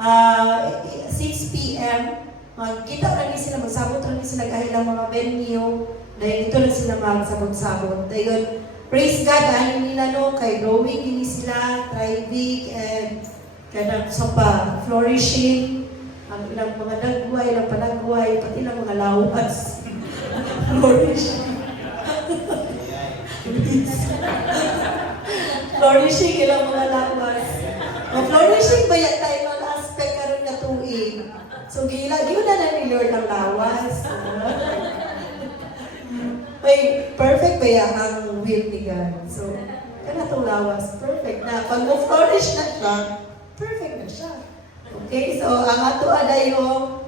6 p.m. Magkita na rin sila, magsabot na rin sila kahit ang mga venue. Dahil dito na sila magsabot-sabot. Dahil praise God, ano nila no, kay growing din sila, thriving, and kaya sa pa, flourishing. Ang ilang mga dagway, ilang panagway, pati ilang mga lawas. Flourishing. Flourishing, ilang mga lawas. Flourishing ba yan tayo mga aspect karon na tuig? So, gila na ni Lord ang lawas. May perfect ba yan ang will ni God? So, kana itong lawas, perfect na. Pag mo-flourish na siya, perfect na siya. Okay, so ang ato ada yung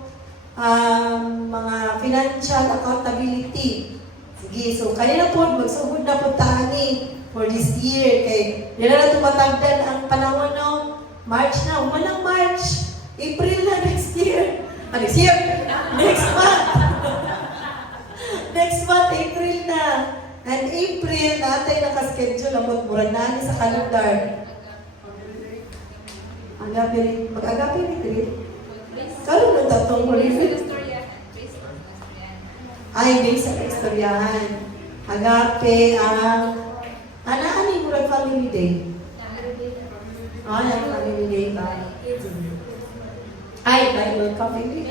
mga financial accountability. Sige, so kanina po, magsugod na po tani for this year. Kay, yun na tumatagdan ang panahon no, March na, umanang March. April na next year. Next year? Next month. Next month, April na. And April, natay nakaschedule ang murag na sa calendar. Mag-agapi rin rin. Karoon ng tatong Holyfield. Ay, based sa istoryahan. Agape ang... Ano murag family day? Ang family day ba? Ay, Bible Family?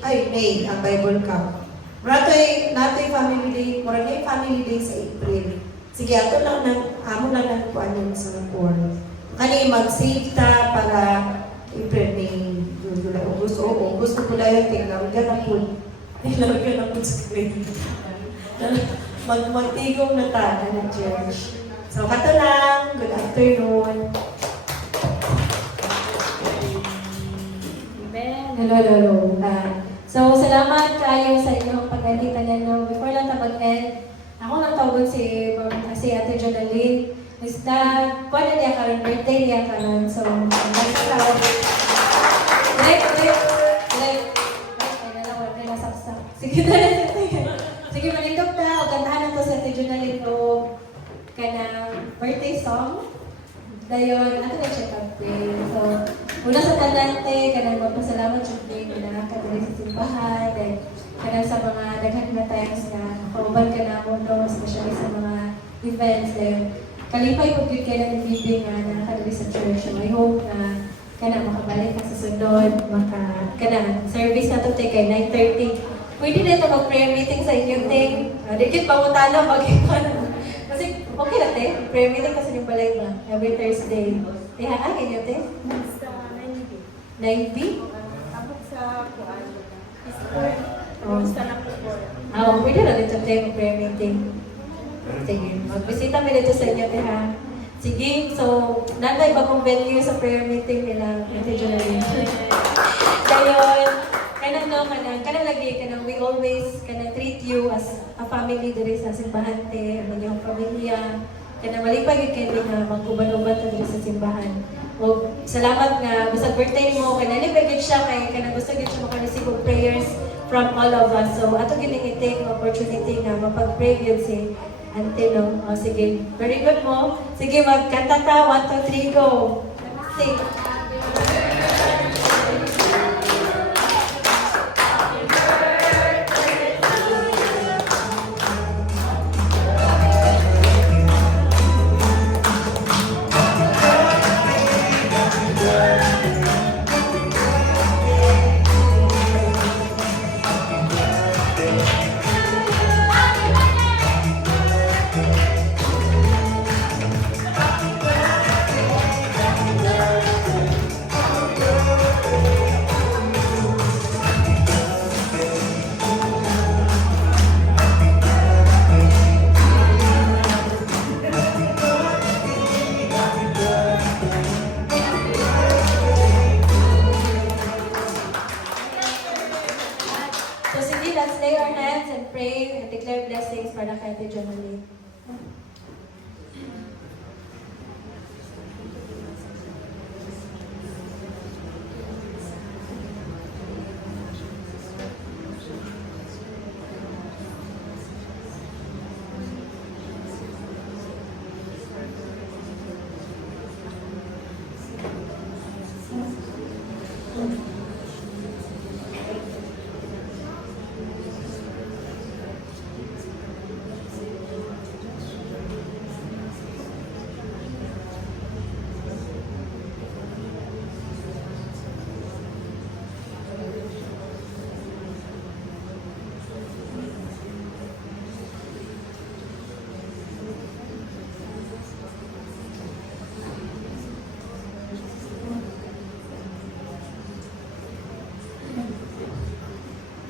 Ay, May, ang Bible Camp. Natay family day, murag na family day sa April. Sige, ato lang amo lang ng kuan yung sa core. Kani mag-save ta para April, May, June, July, August, August ko pala yung tingnan na po. Nilarga na po sa grade. Magtigong na ta ng church. So, kato lang. Good afternoon. Hello. So, salamat kayo sa inyong pag-alitan nyo. Before lang ta mag-end, ako lang tawag si Ate Jonaline. Is na, kuha na niya karon, birthday niya karon. So, nagkatawag. Sige, manitog na. O kantahan na to sa Ate Jonaline o kanang birthday song. Dayon, ato na check up prayer. So, una sa tanante, kanang magpasalamat yung day na nakakatuloy sa simbahan, then kanang sa mga daghan na times na pauban ka na mo, no, especially sa mga events, then kalipay ko good kayo ng bibig nga na nakakatuloy sa church. So, I hope na kanang makabalik ka sa sunod, kanang service na to kay 9:30. Pwede na ito mag-prayer meeting sa inyong ting. Dikit pangutana mag-ipan. Kasi okay lang, te. Prayer meeting kasi yung balay ba? Every Thursday. Teha, ganyan, te? Sa 9B. 9B? Tapos sa Kuan. Oh. Sa Napupor. Pwede na dito, te, prayer meeting. Sige, magbisita mo dito sa inyo, te, ha? Sige, so, nanday bagong venue sa prayer meeting nila, Ate Jonaline. Ngayon, kanang lagi, we always treat you as a family diri sa simbahan, te, ang inyong pamilya. Malipay yung kayo na mag-uban-uban ta diri sa simbahan. O, salamat nga, basta birthday mo, nalipay yun siya, kaya gusto yun siya makareceive of prayers from all of us. So, ato giningiting opportunity nga, mapag-pray yun si Auntie, no? O, sige, very good mo. Sige, magkanta ta, 1, 2, 3, go! Sing! pray and declare blessings para kay Ate Jonaline.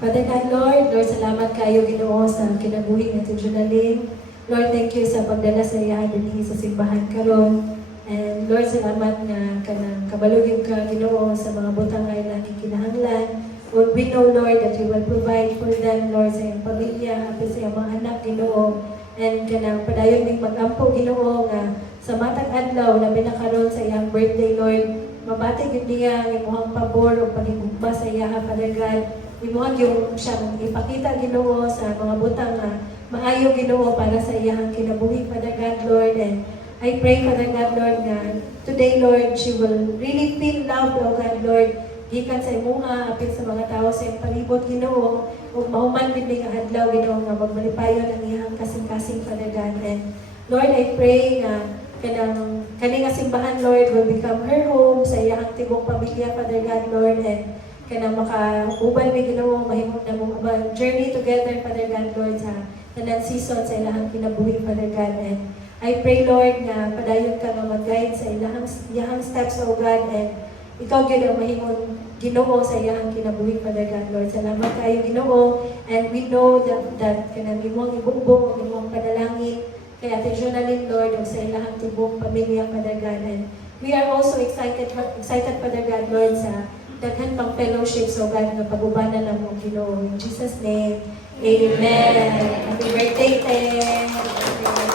Father God, Lord, salamat kayo Ginoo sa kinabuhi natin Jonaline. Lord, thank you sa pagdala sa iya dinhi sa simbahan karon. And Lord, salamat nga kanang kabalugin ka Ginoo sa mga butang nga ilang kinahanglan. Lord, we know, Lord, that you will provide for them, Lord, sa iyang pamilya, happy sa iyang mga anak, Ginoo. And kanang padayon ning mag-ampo, Ginoo, nga sa matag adlaw, labi na karon sa iyang birthday, Lord, mabati gid niya ang imong pabor o panghigugma sa iya, Father God. Imuhag yung siyang ipakita Ginoo sa mga butang nga maayo Ginoo para sa iyang kinabuhi, Father God, Lord. And I pray, Father God, Lord, nga today, Lord, she will really feel love, oh God, Lord, gikan sa imuha, apil sa mga tao sa iyang palibot, Ginoo, ug mahuman gid nga adlaw, Ginoo, nga magmalipayon ang iyang kasing-kasing, Father God. And Lord, I pray nga kani nga simbahan, Lord, will become her home sa iyang tibok pamilya, Father God, Lord, and kanang makaubal mi Ginoo, mahimong na mong ubang journey together, Father God, Lord, sa tanan season sa ilahang kinabuhi, Father God. And I pray, Lord, nga padayon ka nga mag-guide sa ilahang steps, O God, and ikaw gyud ang mahimong Ginoo sa iyahang kinabuhi, Father God, Lord. Salamat kayo Ginoo, and we know that kanang imong ibugbog, imong panalangin kay Ate Jonaline, Lord, o sa ilahang tibong pamilya, Father God. And we are also excited, Father God, Lord, sa daghan pang fellowship, so God, nga pag-ubanan lang mong Ginoo. In Jesus' name, Amen. Happy birthday, Te!